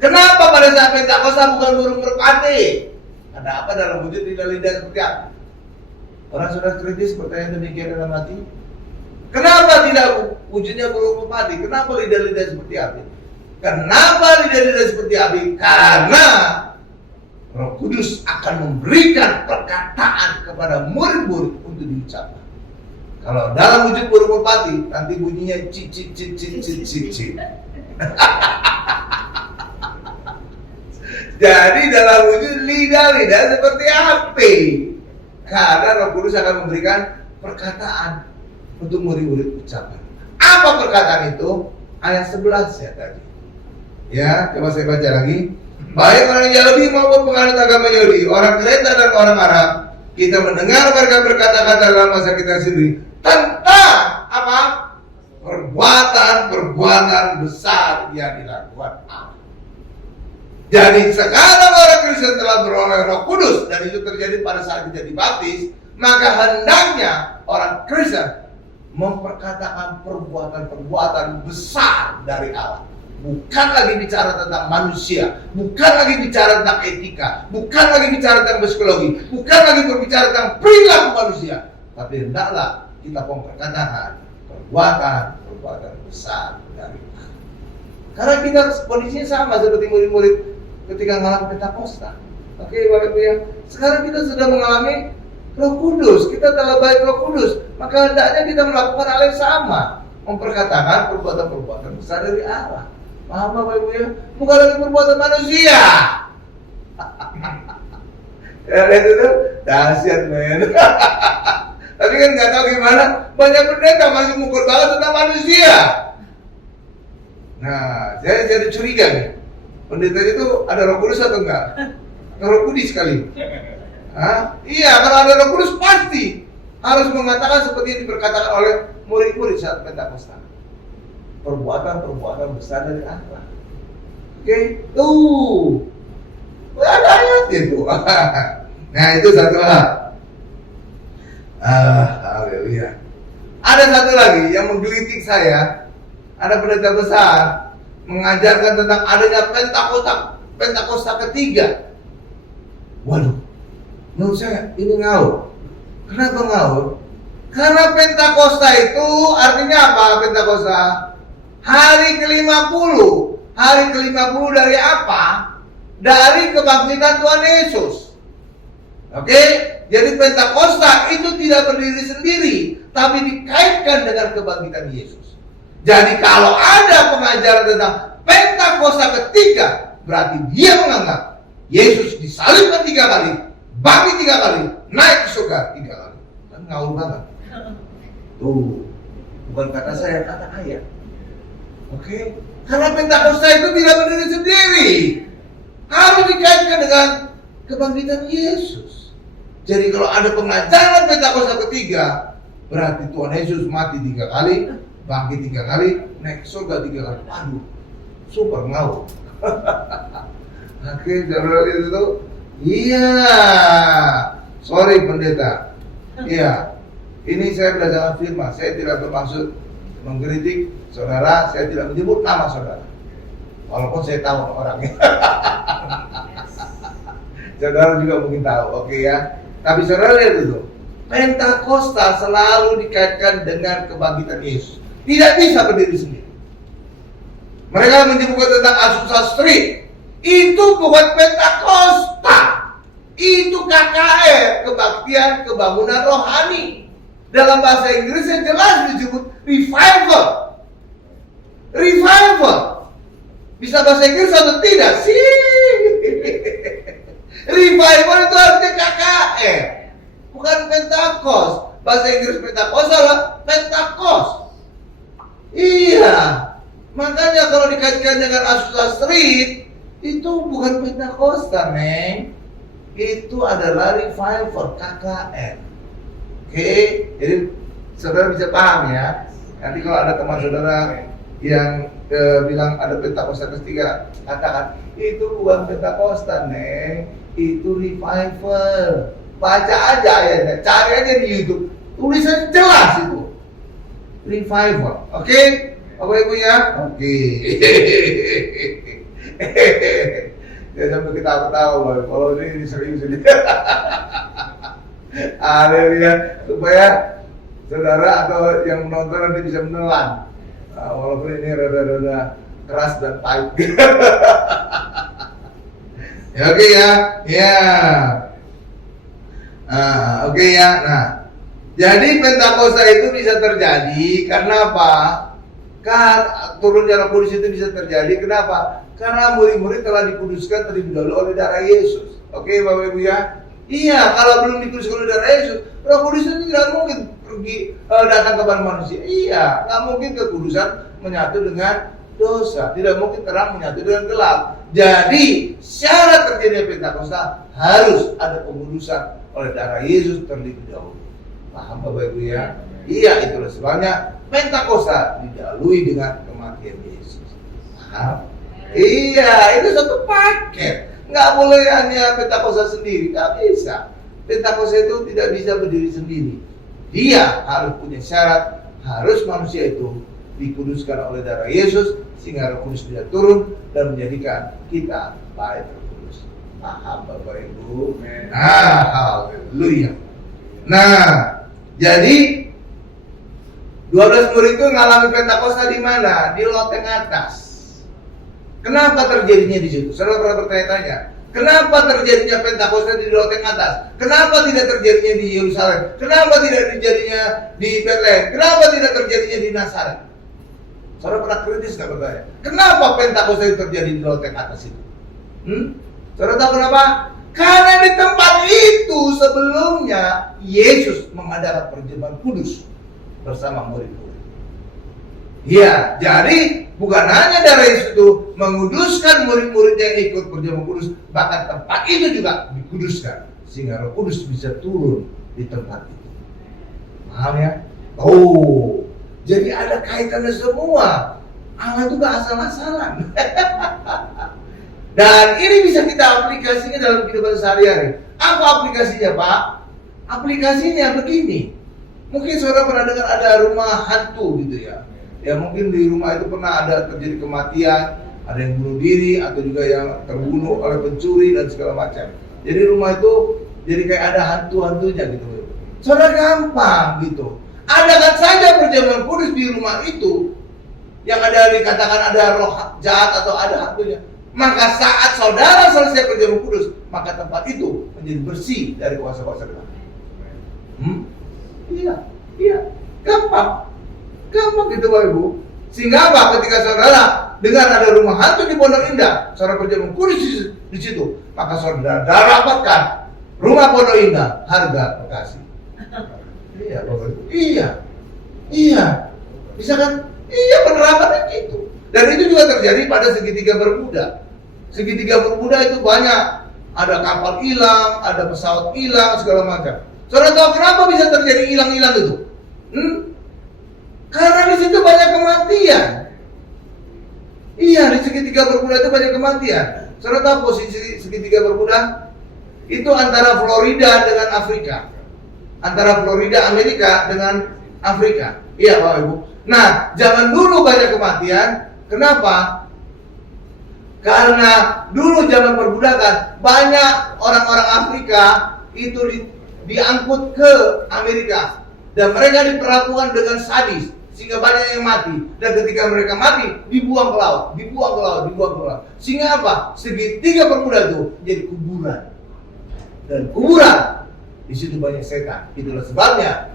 Kenapa pada saat Pentakosta bukan burung merpati? Ada apa dalam wujud lidah-lidah seperti apa? Orang sudah kritis bertanya demikian dalam hati. Kenapa tidak wujudnya burung merpati? Kenapa lidah-lidah seperti api? Kenapa lidah-lidah seperti api? Karena Roh Kudus akan memberikan perkataan kepada murid-murid untuk diucapkan. Kalau dalam wujud burung merpati, nanti bunyinya cik cik cik cik cik cik cik. Jadi dalam wujud lidah-lidah seperti api. Karena Roh Kudus akan memberikan perkataan untuk murid-murid ucapan. Apa perkataan itu? Ayat 11 ya tadi. Ya, coba saya baca lagi. Baik orang Yahudi maupun penganut agama Yahudi, orang Kreta dan orang Arab, kita mendengar mereka berkata-kata dalam masa kita sendiri tentang apa? Perbuatan besar yang dilakukan Allah. Jadi sekarang orang Kristen telah beroleh Roh Kudus dan itu terjadi pada saat kita dibaptis, maka hendaknya orang Kristen memperkatakan perbuatan-perbuatan besar dari Allah. Bukan lagi bicara tentang manusia, bukan lagi bicara tentang etika, bukan lagi bicara tentang psikologi, bukan lagi berbicara tentang perilaku manusia, tapi hendaklah kita memperkatakan perbuatan besar dari Allah. Karena kita kondisinya sama seperti murid-murid ketika mengalami Pentakosta. Oke, Bapak Ibu ya. Sekarang kita sudah mengalami Roh Kudus, kita telah baik Roh Kudus, maka hendaknya kita melakukan hal yang sama, memperkatakan perbuatan-perbuatan besar dari Allah. Paham Bapak Ibu ya? Bukan lagi perbuatan manusia. Ya lihat itu, dahsyat men. Tapi kan nggak tahu gimana, banyak pendeta masih mukul banget tentang manusia. Nah, saya jadi curiga nih, pendeta itu ada Roh Kudus atau enggak? Roh Kudus sekali. Hah? Iya, kalau ada Roh Kudus pasti harus mengatakan seperti yang diperkatakan oleh murid-murid saat Pentakosta. Perbuatan besar dari Allah. Oke, tuh. Ada ayat itu. Nah, itu satu hal. Haleluya. Ada satu lagi yang menggelitik saya. Ada pendeta besar mengajarkan tentang adanya Pentakosta ketiga. Waduh, menurut saya ini ngawur. Kenapa ngawur? Karena Pentakosta itu artinya apa? Pentakosta hari ke-50. Hari ke-50 dari apa? Dari kebangkitan Tuhan Yesus. Oke? Jadi Pentakosta itu tidak berdiri sendiri, tapi dikaitkan dengan kebangkitan Yesus. Jadi kalau ada pengajaran tentang Pentakosta ketiga, berarti dia menganggap Yesus disalibkan 3 kali, bangkit 3 kali, naik ke surga 3 kali. Kan ngawur banget. Tuh, bukan kata saya, kata ayat. Oke? Karena Pentakosta itu tidak berdiri sendiri, harus dikaitkan dengan kebangkitan Yesus. Jadi kalau ada pengajaran Pentakosta ketiga, berarti Tuhan Yesus mati 3 kali, bangkit 3 kali, naik ke surga 3 kali. Aduh, super ngawur. Oke, saudara lihat itu? Iya. Sorry pendeta. Iya. Ini saya belajar firman. Saya tidak bermaksud mengkritik saudara. Saya tidak menyebut nama saudara. Walaupun saya tahu orangnya. Saudara juga mungkin tahu. Oke ya. Tapi saudara lihat itu. Pentakosta selalu dikaitkan dengan kebangkitan Yesus. Tidak bisa berdiri sendiri. Mereka menyebutkan tentang Azusa Street. Itu bukan Pentakosta. Itu KKR, kebaktian kebangunan rohani. Dalam bahasa Inggrisnya jelas disebut revival. Revival. Bisa bahasa Inggris atau tidak sih? Revival itu artinya KKR, bukan Pentakos. Bahasa Inggris Pentakos adalah Pentakos. Iya. Makanya kalau dikaitkan dengan Azusa Street, itu bukan Pentakosta, Neng. Itu adalah revival, KKR. Oke, jadi saudara bisa paham ya. Nanti kalau ada teman saudara yang bilang ada Pentakosta ketiga, katakan itu bukan Pentakosta, Neng. Itu revival. Baca aja ayatnya, cari aja di YouTube. Tulisannya jelas itu. Revival. Oke? Bapak Ibu ya? Oke. Ya sampai kita tahu kalau ini serius ini. Haleluya, supaya saudara atau yang menonton nanti bisa menelan. Walaupun ini rada-rada keras dan pahit. Ya, oke ya. Ya. Oke ya. Nah, jadi Pentakosta itu bisa terjadi karena apa? Turunnya Roh Kudus itu bisa terjadi. Kenapa? Karena murid-murid telah dikuduskan terlebih dahulu oleh darah Yesus. Oke Bapak Ibu ya. Iya, kalau belum dikuduskan oleh darah Yesus, Roh Kudus itu tidak mungkin pergi datang kepada manusia. Iya, nggak mungkin kekudusan menyatu dengan dosa. Tidak mungkin terang menyatu dengan gelap. Jadi syarat terjadinya Pentakosta harus ada pengudusan oleh darah Yesus terlebih dahulu. Paham Bapak Ibu ya? Iya, itulah sebabnya Pentakosta didahului dengan kematian Yesus. Paham? Iya, itu satu paket. Nggak boleh hanya Pentakosta sendiri, nggak bisa. Pentakosta itu tidak bisa berdiri sendiri. Dia harus punya syarat, harus manusia itu dikuduskan oleh darah Yesus sehingga Roh Kudus tidak turun dan menjadikan kita baik terkudus. Paham Bapak Ibu? Nah, haleluya. Nah, jadi 12 murid itu mengalami Pentakosta di mana? Di loteng atas. Kenapa terjadinya di situ? Saudara pernah bertanya-tanya, kenapa terjadinya Pentakosta di loteng atas? Kenapa tidak terjadinya di Yerusalem? Kenapa tidak terjadinya di Bethlehem? Kenapa tidak terjadinya di Nazaret? Saudara pernah kritis nggak bertanya? Kenapa Pentakosta itu terjadi di loteng atas itu? Saudara tahu kenapa? Karena di tempat itu sebelumnya Yesus mengadakan perjamuan kudus bersama murid-murid. Ya, jadi bukan hanya darah Yesus itu menguduskan murid-murid yang ikut perjamuan kudus, bahkan tempat itu juga dikuduskan sehingga Roh Kudus bisa turun di tempat itu. Paham ya? Oh, jadi ada kaitannya semua. Allah itu gak asal-asalan. Dan ini bisa kita aplikasikan dalam kehidupan sehari-hari. Apa aplikasinya, Pak? Aplikasinya begini. Mungkin saudara pernah dengar ada rumah hantu gitu ya. Ya mungkin di rumah itu pernah ada terjadi kematian, ada yang bunuh diri atau juga yang terbunuh oleh pencuri dan segala macam. Jadi rumah itu jadi kayak ada hantu-hantunya gitu. Saudara gampang gitu. Adakan saja perjamuan kudus di rumah itu yang ada dikatakan ada roh jahat atau ada hantunya. Maka saat saudara selesai perjamuan kudus, maka tempat itu menjadi bersih dari kuasa-kuasa gelap. Iya, gampang gitu Bapak Ibu. Sehingga apa? Ketika saudara dengar ada rumah hantu di Pondok Indah, saudara perjamuan kudus di situ, maka saudara dapatkan rumah Pondok Indah harga Bekasi. Iya Bapak Ibu. Iya. Bisa kan? Iya, penerapannya gitu. Dan itu juga terjadi pada segitiga Bermuda. Segitiga Bermuda itu banyak, ada kapal hilang, ada pesawat hilang, segala macam. Saudara tahu kenapa bisa terjadi hilang-hilang itu? Karena di situ banyak kematian. Iya, di segitiga Bermuda itu banyak kematian. Saudara tahu posisi segitiga Bermuda? Itu antara Florida dengan Afrika. Antara Florida Amerika dengan Afrika. Iya Bapak Ibu. Nah, zaman dulu banyak kematian. Kenapa? Karena dulu zaman perbudakan banyak orang-orang Afrika itu diangkut ke Amerika dan mereka diperlakukan dengan sadis sehingga banyak yang mati, dan ketika mereka mati dibuang ke laut. Sehingga apa? Segitiga Bermuda itu jadi kuburan, dan kuburan di situ banyak setan. Itulah sebabnya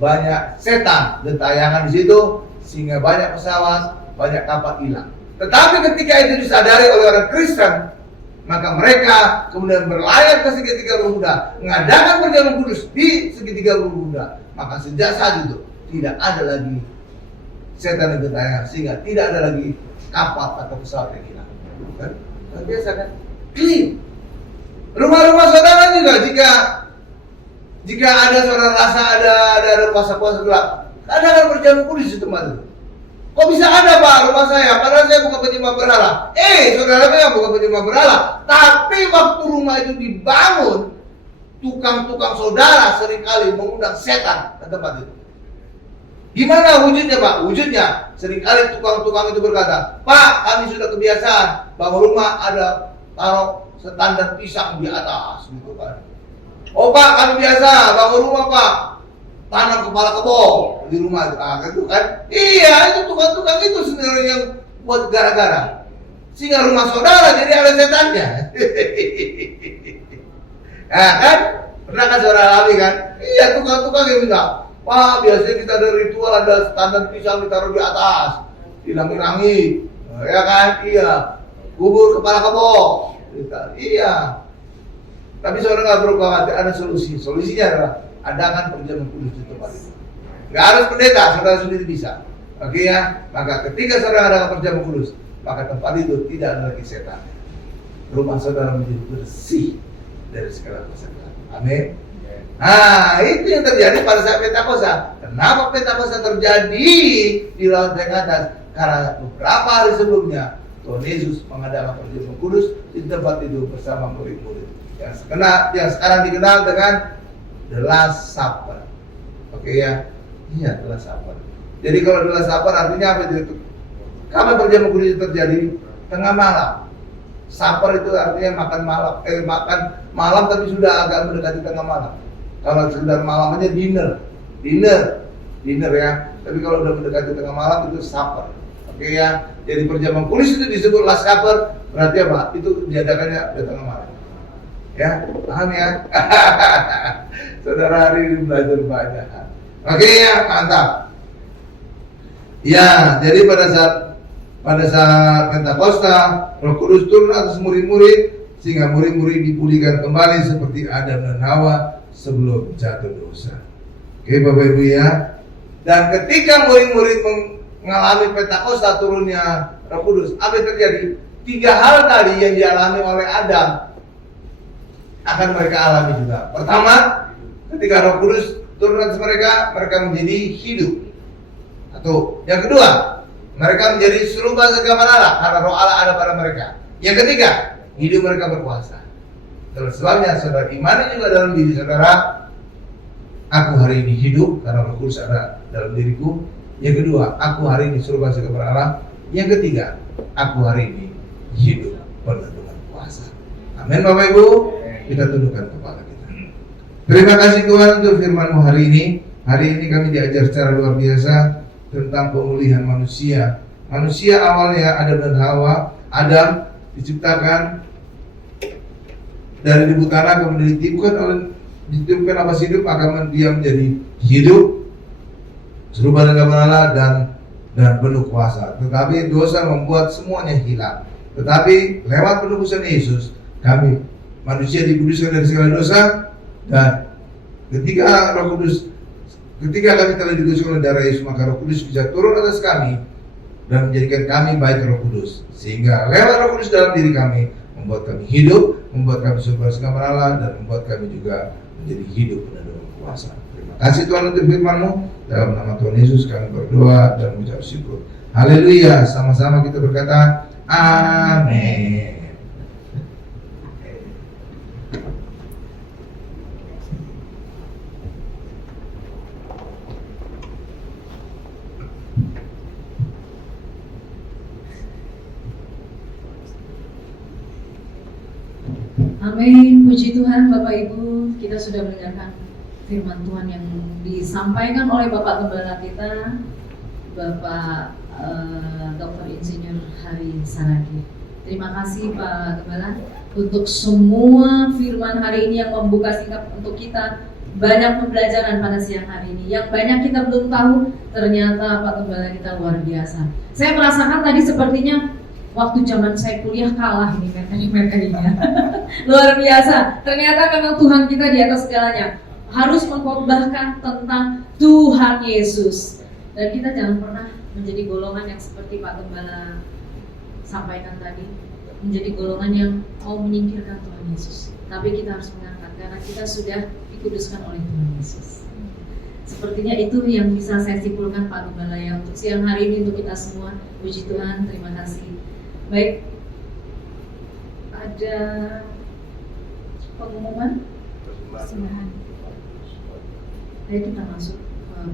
banyak setan gentayangan di situ sehingga banyak pesawat, banyak kapal hilang. Tetapi ketika itu disadari oleh orang Kristen, maka mereka kemudian berlayar ke segitiga Bermuda, mengadakan perjamuan kudus di segitiga Bermuda. Maka sejak saat itu tidak ada lagi setan yang gentayangan, sehingga tidak ada lagi kapal atau pesawat yang hilang. Kan? Biasa kan? Clean. Rumah-rumah saudara juga jika ada saudara rasa ada kuasa-kuasa gelap, adakan perjamuan kudus di tempat itu. Kok bisa ada Pak rumah saya? Padahal saya bukan penyembah berhala. Saudara memang bukan penyembah berhala. Tapi waktu rumah itu dibangun, tukang-tukang saudara seringkali mengundang setan ke tempat itu. Gimana wujudnya Pak? Wujudnya seringkali tukang-tukang itu berkata, Pak, kami sudah kebiasaan bangun rumah ada taruh standar pisang di atas gitu kan. Oh Pak, kami biasa bangun rumah Pak, tanam kepala kebo di rumah itu kan. Iya, itu tukang-tukang itu sebenarnya yang buat gara-gara sehingga rumah saudara jadi ada setannya. Nah kan, pernah kan saudara alami kan? Iya, tukang-tukang yang bilang, Pak, biasanya kita ada ritual, ada standar pisang ditaruh di atas, di langit-langit, ya kan? Iya, kubur kepala kebo, iya. Tapi saudara nggak perlu khawatir, ada solusi. Solusinya adalah adakan perjamuan kudus di tempat itu. Nggak harus pendeta, saudara sendiri bisa. Oke ya, maka ketika saudara ada perjamuan kudus, maka tempat itu tidak ada lagi setan. Rumah saudara menjadi bersih dari segala kesalahan. Amin. Nah, itu yang terjadi pada saat Pentakosta. Kenapa Pentakosta terjadi di Laut Tengah Atas? Karena beberapa hari sebelumnya Tuhan Yesus mengadakan perjamuan kudus di tempat itu bersama murid-murid. Yang sekarang dikenal dengan The Last Supper. Oke ya, iya The Last Supper. Jadi kalau The Last Supper artinya apa itu? Kapan perjamuan kudus itu terjadi? Tengah malam. Supper itu artinya makan malam tapi sudah agak mendekati tengah malam. Kalau sudah malam aja dinner ya. Tapi kalau udah mendekati tengah malam itu supper. Oke ya. Jadi perjamuan kudus itu disebut Last Supper, berarti apa? Itu diadakannya di tengah malam. Ya, paham ya? Saudara hari ini belajar banyak. Oke ya, mantap. Ya, jadi pada saat Pentakosta, Roh Kudus turun atas murid-murid sehingga murid-murid dipulihkan kembali seperti Adam dan Hawa sebelum jatuh dosa. Oke Bapak Ibu ya. Dan ketika murid-murid mengalami Pentakosta turunnya Roh Kudus, apa yang terjadi? 3 hal tadi yang dialami oleh Adam akan mereka alami juga. Pertama, ketika Roh Kudus turun atas mereka menjadi hidup. Atau yang kedua, mereka menjadi serupa sesama Allah karena Roh Allah ada pada mereka. Yang ketiga, hidup mereka berkuasa. Terus sebabnya saudara imani juga dalam diri saudara. Aku hari ini hidup karena Roh Kudus ada dalam diriku. Yang kedua, aku hari ini serupa sesama Allah. Yang ketiga, aku hari ini hidup penuh dengan kuasa. Amin Bapak Ibu. Kita tundukkan kepala kita. Terima kasih Tuhan untuk firman-Mu hari ini. Hari ini kami diajar secara luar biasa tentang pemulihan manusia. Manusia awalnya Adam dan Hawa. Adam diciptakan dari debu tanah, kemudian ditiupkan nafas hidup, akan dia menjadi hidup serupa dengan Allah dan penuh kuasa. Tetapi dosa membuat semuanya hilang. Tetapi lewat penebusan Yesus, kami manusia dikuduskan dari segala dosa, dan ketika kami telah dikuduskan oleh darah Yesus, maka Roh Kudus bisa turun atas kami dan menjadikan kami baik Roh Kudus. Sehingga lewat Roh Kudus dalam diri kami membuat kami hidup, membuat kami serupa dengan Allah, dan membuat kami juga menjadi hidup dengan kuasa. Terima kasih Tuhan untuk firman-Mu. Dalam nama Tuhan Yesus kami berdoa dan mengucap syukur. Haleluya. Sama-sama kita berkata amin. Amin, puji Tuhan. Bapak Ibu, kita sudah mendengarkan firman Tuhan yang disampaikan oleh Bapak Gembala kita, Bapak Dr. Insinyur Hari Saragi. Terima kasih Pak Gembala untuk semua firman hari ini yang membuka sikap untuk kita banyak pembelajaran pada siang hari ini. Yang banyak kita belum tahu, ternyata Pak Gembala kita luar biasa. Saya merasakan tadi sepertinya waktu zaman saya kuliah kalah ini materi-materinya. Luar biasa. Ternyata memang Tuhan kita di atas segalanya. Harus mengkhotbahkan tentang Tuhan Yesus. Dan kita jangan pernah menjadi golongan yang seperti Pak Gembala sampaikan tadi, menjadi golongan yang mau menyingkirkan Tuhan Yesus. Tapi kita harus mengangkat karena kita sudah dikuduskan oleh Tuhan Yesus. Sepertinya itu yang bisa saya simpulkan Pak Gembala ya untuk siang hari ini untuk kita semua. Puji Tuhan, terima kasih. Baik, ada pengumuman persembahan. Ayo kita masuk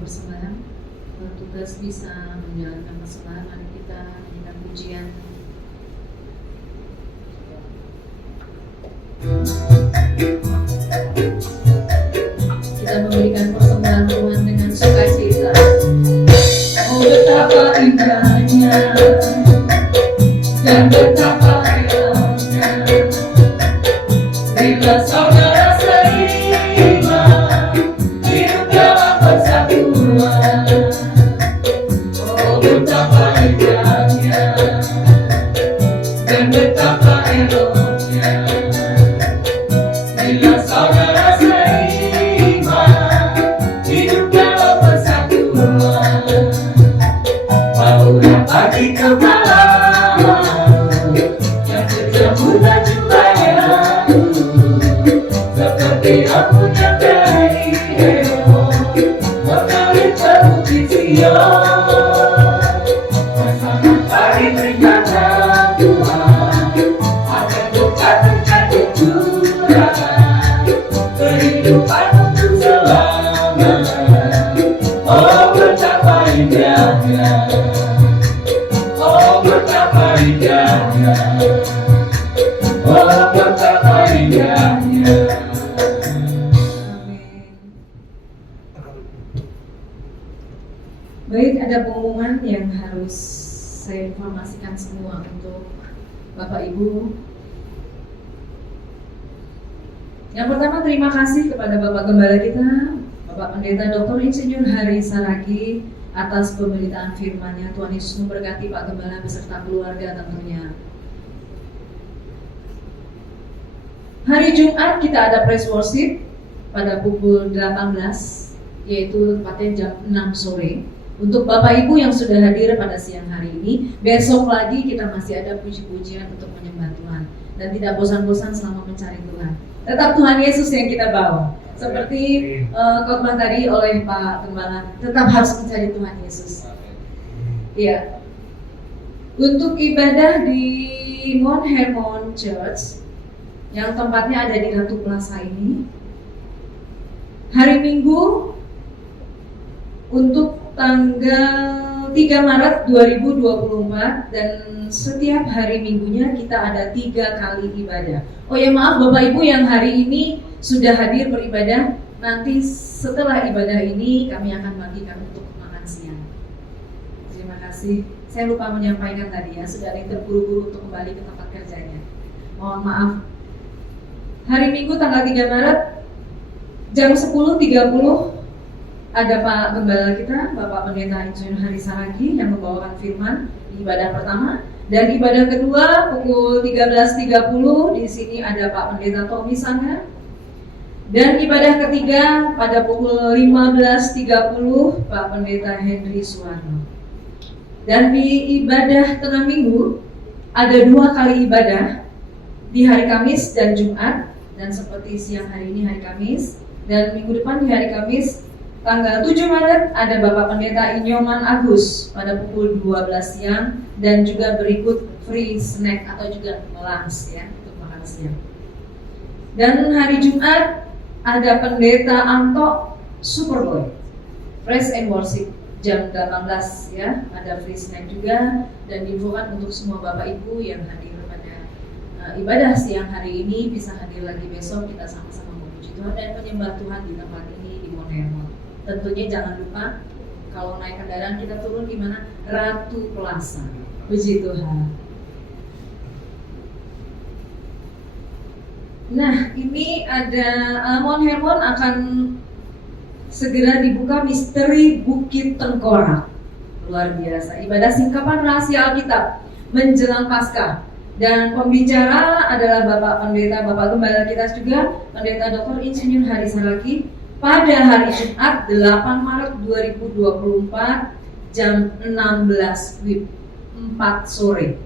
persembahan. Tugas bisa menjalankan persembahan. Mari kita nyanyikan pujian. Kita memberikan persembahan Tuhan dengan sukacita. Oh betapa indahnya dan betapa eloknya bila saudara seiman hidup dalam persatuan. Oh betapa indahnya dan betapa eloknya bila saudara seiman hidup dalam persatuan. Tapi aku nyadari mengalir terpuji Sion. Mari berikanlah Tuhan akan berkat-berkat curahkan kehidupan untuk selamanya. Oh betapa indahnya, oh betapa indahnya, oh betapa indahnya. Baik, ada pengumuman yang harus saya informasikan semua untuk Bapak Ibu. Yang pertama, terima kasih kepada Bapak Gembala kita, Bapak Pendeta Dr. Insinyur Hari Saragi atas pemberitaan firman-Nya. Tuhan Yesus memberkati Pak Gembala beserta keluarga tentunya. Hari Jumat kita ada praise worship pada pukul 18, yaitu tepatnya jam 6 sore. Untuk Bapak Ibu yang sudah hadir pada siang hari ini, besok lagi kita masih ada puji-pujian untuk menyembah Tuhan. Dan tidak bosan-bosan selama mencari Tuhan. Tetap Tuhan Yesus yang kita bawa. Seperti khotbah tadi oleh Pak Gembala, tetap harus mencari Tuhan Yesus. Iya. Untuk ibadah di Mount Hermon Church, yang tempatnya ada di Ratu Plaza ini, hari Minggu untuk tanggal 3 Maret 2024, dan setiap hari Minggunya kita ada 3 kali ibadah. Oh ya, maaf Bapak Ibu yang hari ini sudah hadir beribadah, nanti setelah ibadah ini kami akan bagikan untuk makan siang. Terima kasih. Saya lupa menyampaikan tadi ya, sudah ada yang terburu-buru untuk kembali ke tempat kerjanya. Mohon maaf. Hari Minggu tanggal 3 Maret jam 10.30 ada Pak Gembala kita, Bapak Pendeta Insinyur Hari Saragi yang membawakan firman di ibadah pertama, dan ibadah kedua pukul 13.30 di sini ada Pak Pendeta Tommy Sangga, dan ibadah ketiga pada pukul 15.30 Pak Pendeta Henry Suwarno. Dan di ibadah tengah minggu ada 2 kali ibadah di hari Kamis dan Jumat, dan seperti siang hari ini hari Kamis, dan minggu depan di hari Kamis tanggal 7 Maret ada Bapak Pendeta Inyoman Agus pada pukul 12 siang, dan juga berikut free snack atau juga lunch ya untuk makan siang. Dan hari Jumat ada Pendeta Anto Superboy Praise and Worship jam 18 ya, ada free snack juga, dan diinfokan untuk semua Bapak Ibu yang hadir pada ibadah siang hari ini bisa hadir lagi besok, kita sama-sama memuji Tuhan dan menyembah Tuhan di tempat ini di Mount Hermon. Tentunya jangan lupa kalau naik kendaraan kita turun di mana? Ratu Plaza. Puji Tuhan. Nah, ini ada Mount Hermon akan segera dibuka misteri Bukit Tengkorak. Luar biasa. Ibadah singkapan rahasia Alkitab menjelang Paskah. Dan pembicara adalah Bapak Pendeta, Bapak Gembala kita juga, Pendeta Dr. Insinyur Hari Saragi, pada hari Jumat 8 Maret 2024 jam 16 WIB 4 sore.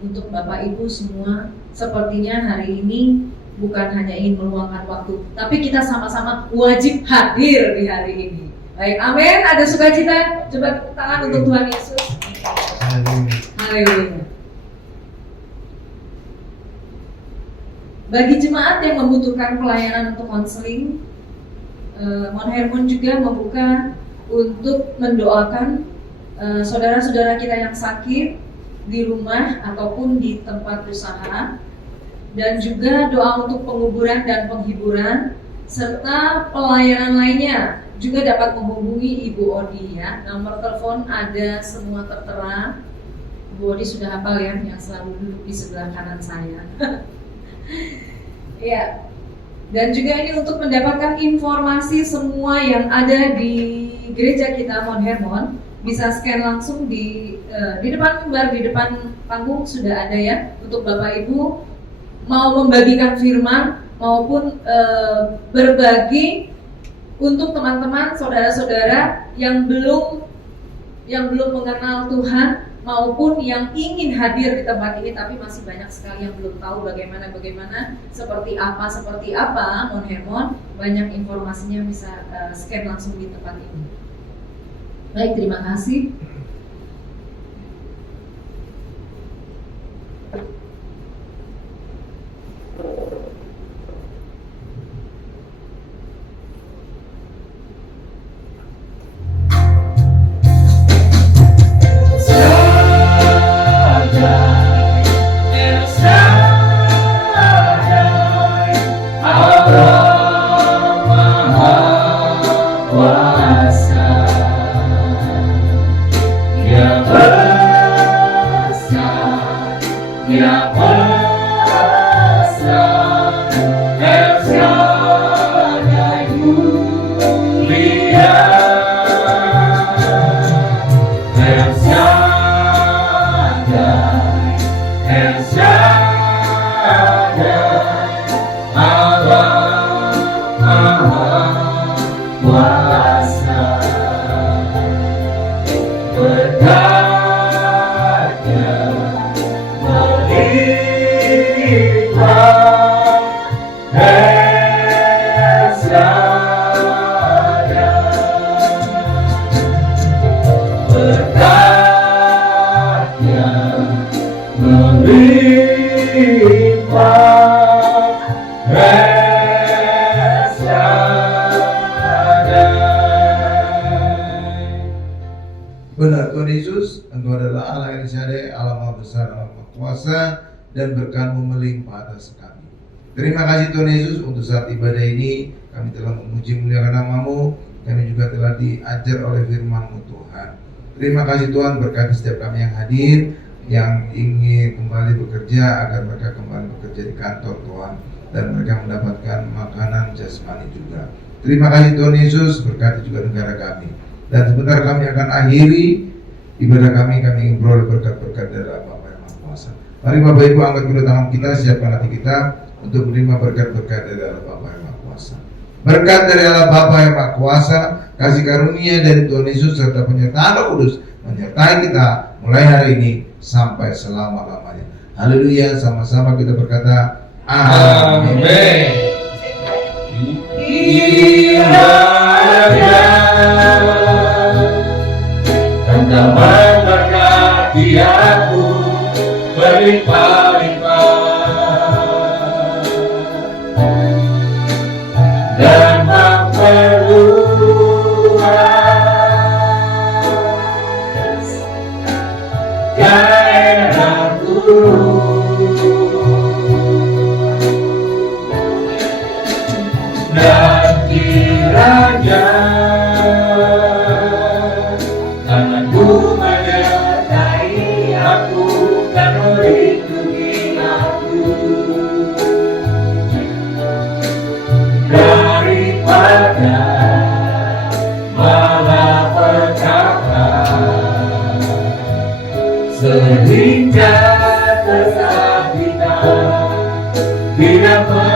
Untuk Bapak Ibu semua, sepertinya hari ini bukan hanya ingin meluangkan waktu, tapi kita sama-sama wajib hadir di hari ini. Baik, amin. Ada sukacita? Coba tepuk tangan untuk Tuhan Yesus. Haleluya. Bagi jemaat yang membutuhkan pelayanan untuk konseling, Mount Hermon juga membuka untuk mendoakan saudara-saudara kita yang sakit di rumah ataupun di tempat usaha, dan juga doa untuk penguburan dan penghiburan serta pelayanan lainnya. Juga dapat menghubungi Ibu Odi ya. Nomor telepon ada semua tertera. Ibu Odi sudah hafal ya, yang selalu duduk di sebelah kanan saya. Ya. Dan juga ini untuk mendapatkan informasi semua yang ada di gereja kita Mount Hermon, bisa scan langsung di depan mimbar, di depan panggung sudah ada ya, untuk Bapak Ibu mau membagikan firman maupun berbagi untuk teman-teman saudara-saudara yang belum mengenal Tuhan, maupun yang ingin hadir di tempat ini tapi masih banyak sekali yang belum tahu bagaimana seperti apa Mon Hermon, banyak informasinya bisa scan langsung di tempat ini. Baik, terima kasih. Benar, Tuhan Yesus, Engkau adalah Allah yang syadai, Allah Maha Besar, Allah Maha Kuasa, dan berkat-Mu melimpah atas kami. Terima kasih Tuhan Yesus untuk saat ibadah ini, kami telah memuji muliakan nama-Mu, kami juga telah diajar oleh firman-Mu Tuhan. Terima kasih Tuhan, berkati setiap kami yang hadir, yang ingin kembali bekerja, agar mereka kembali bekerja di kantor Tuhan, dan mereka mendapatkan makanan jasmani juga. Terima kasih Tuhan Yesus, berkati juga negara kami. Dan sebentar kami akan akhiri ibadah kami ingin beroleh berkat-berkat dari Bapa yang Maha Kuasa. Mari Bapak Ibu angkat kedua tangan kita, siapkan hati kita untuk menerima berkat-berkat dari Allah Bapa yang Maha Kuasa. Berkat dari Allah Bapa yang Maha Kuasa, kasih karunia dari Tuhan Yesus serta penyertaan Roh Kudus menyertai kita mulai hari ini sampai selama-lamanya. Haleluya, sama-sama kita berkata amin. Engkau memberkati aku berlimpah-limpah dan memperluas daerahku, dan kiranya tanganmu menyertai aku dan melindungi aku daripada malapetaka, sehingga kesakitan tidak menimpa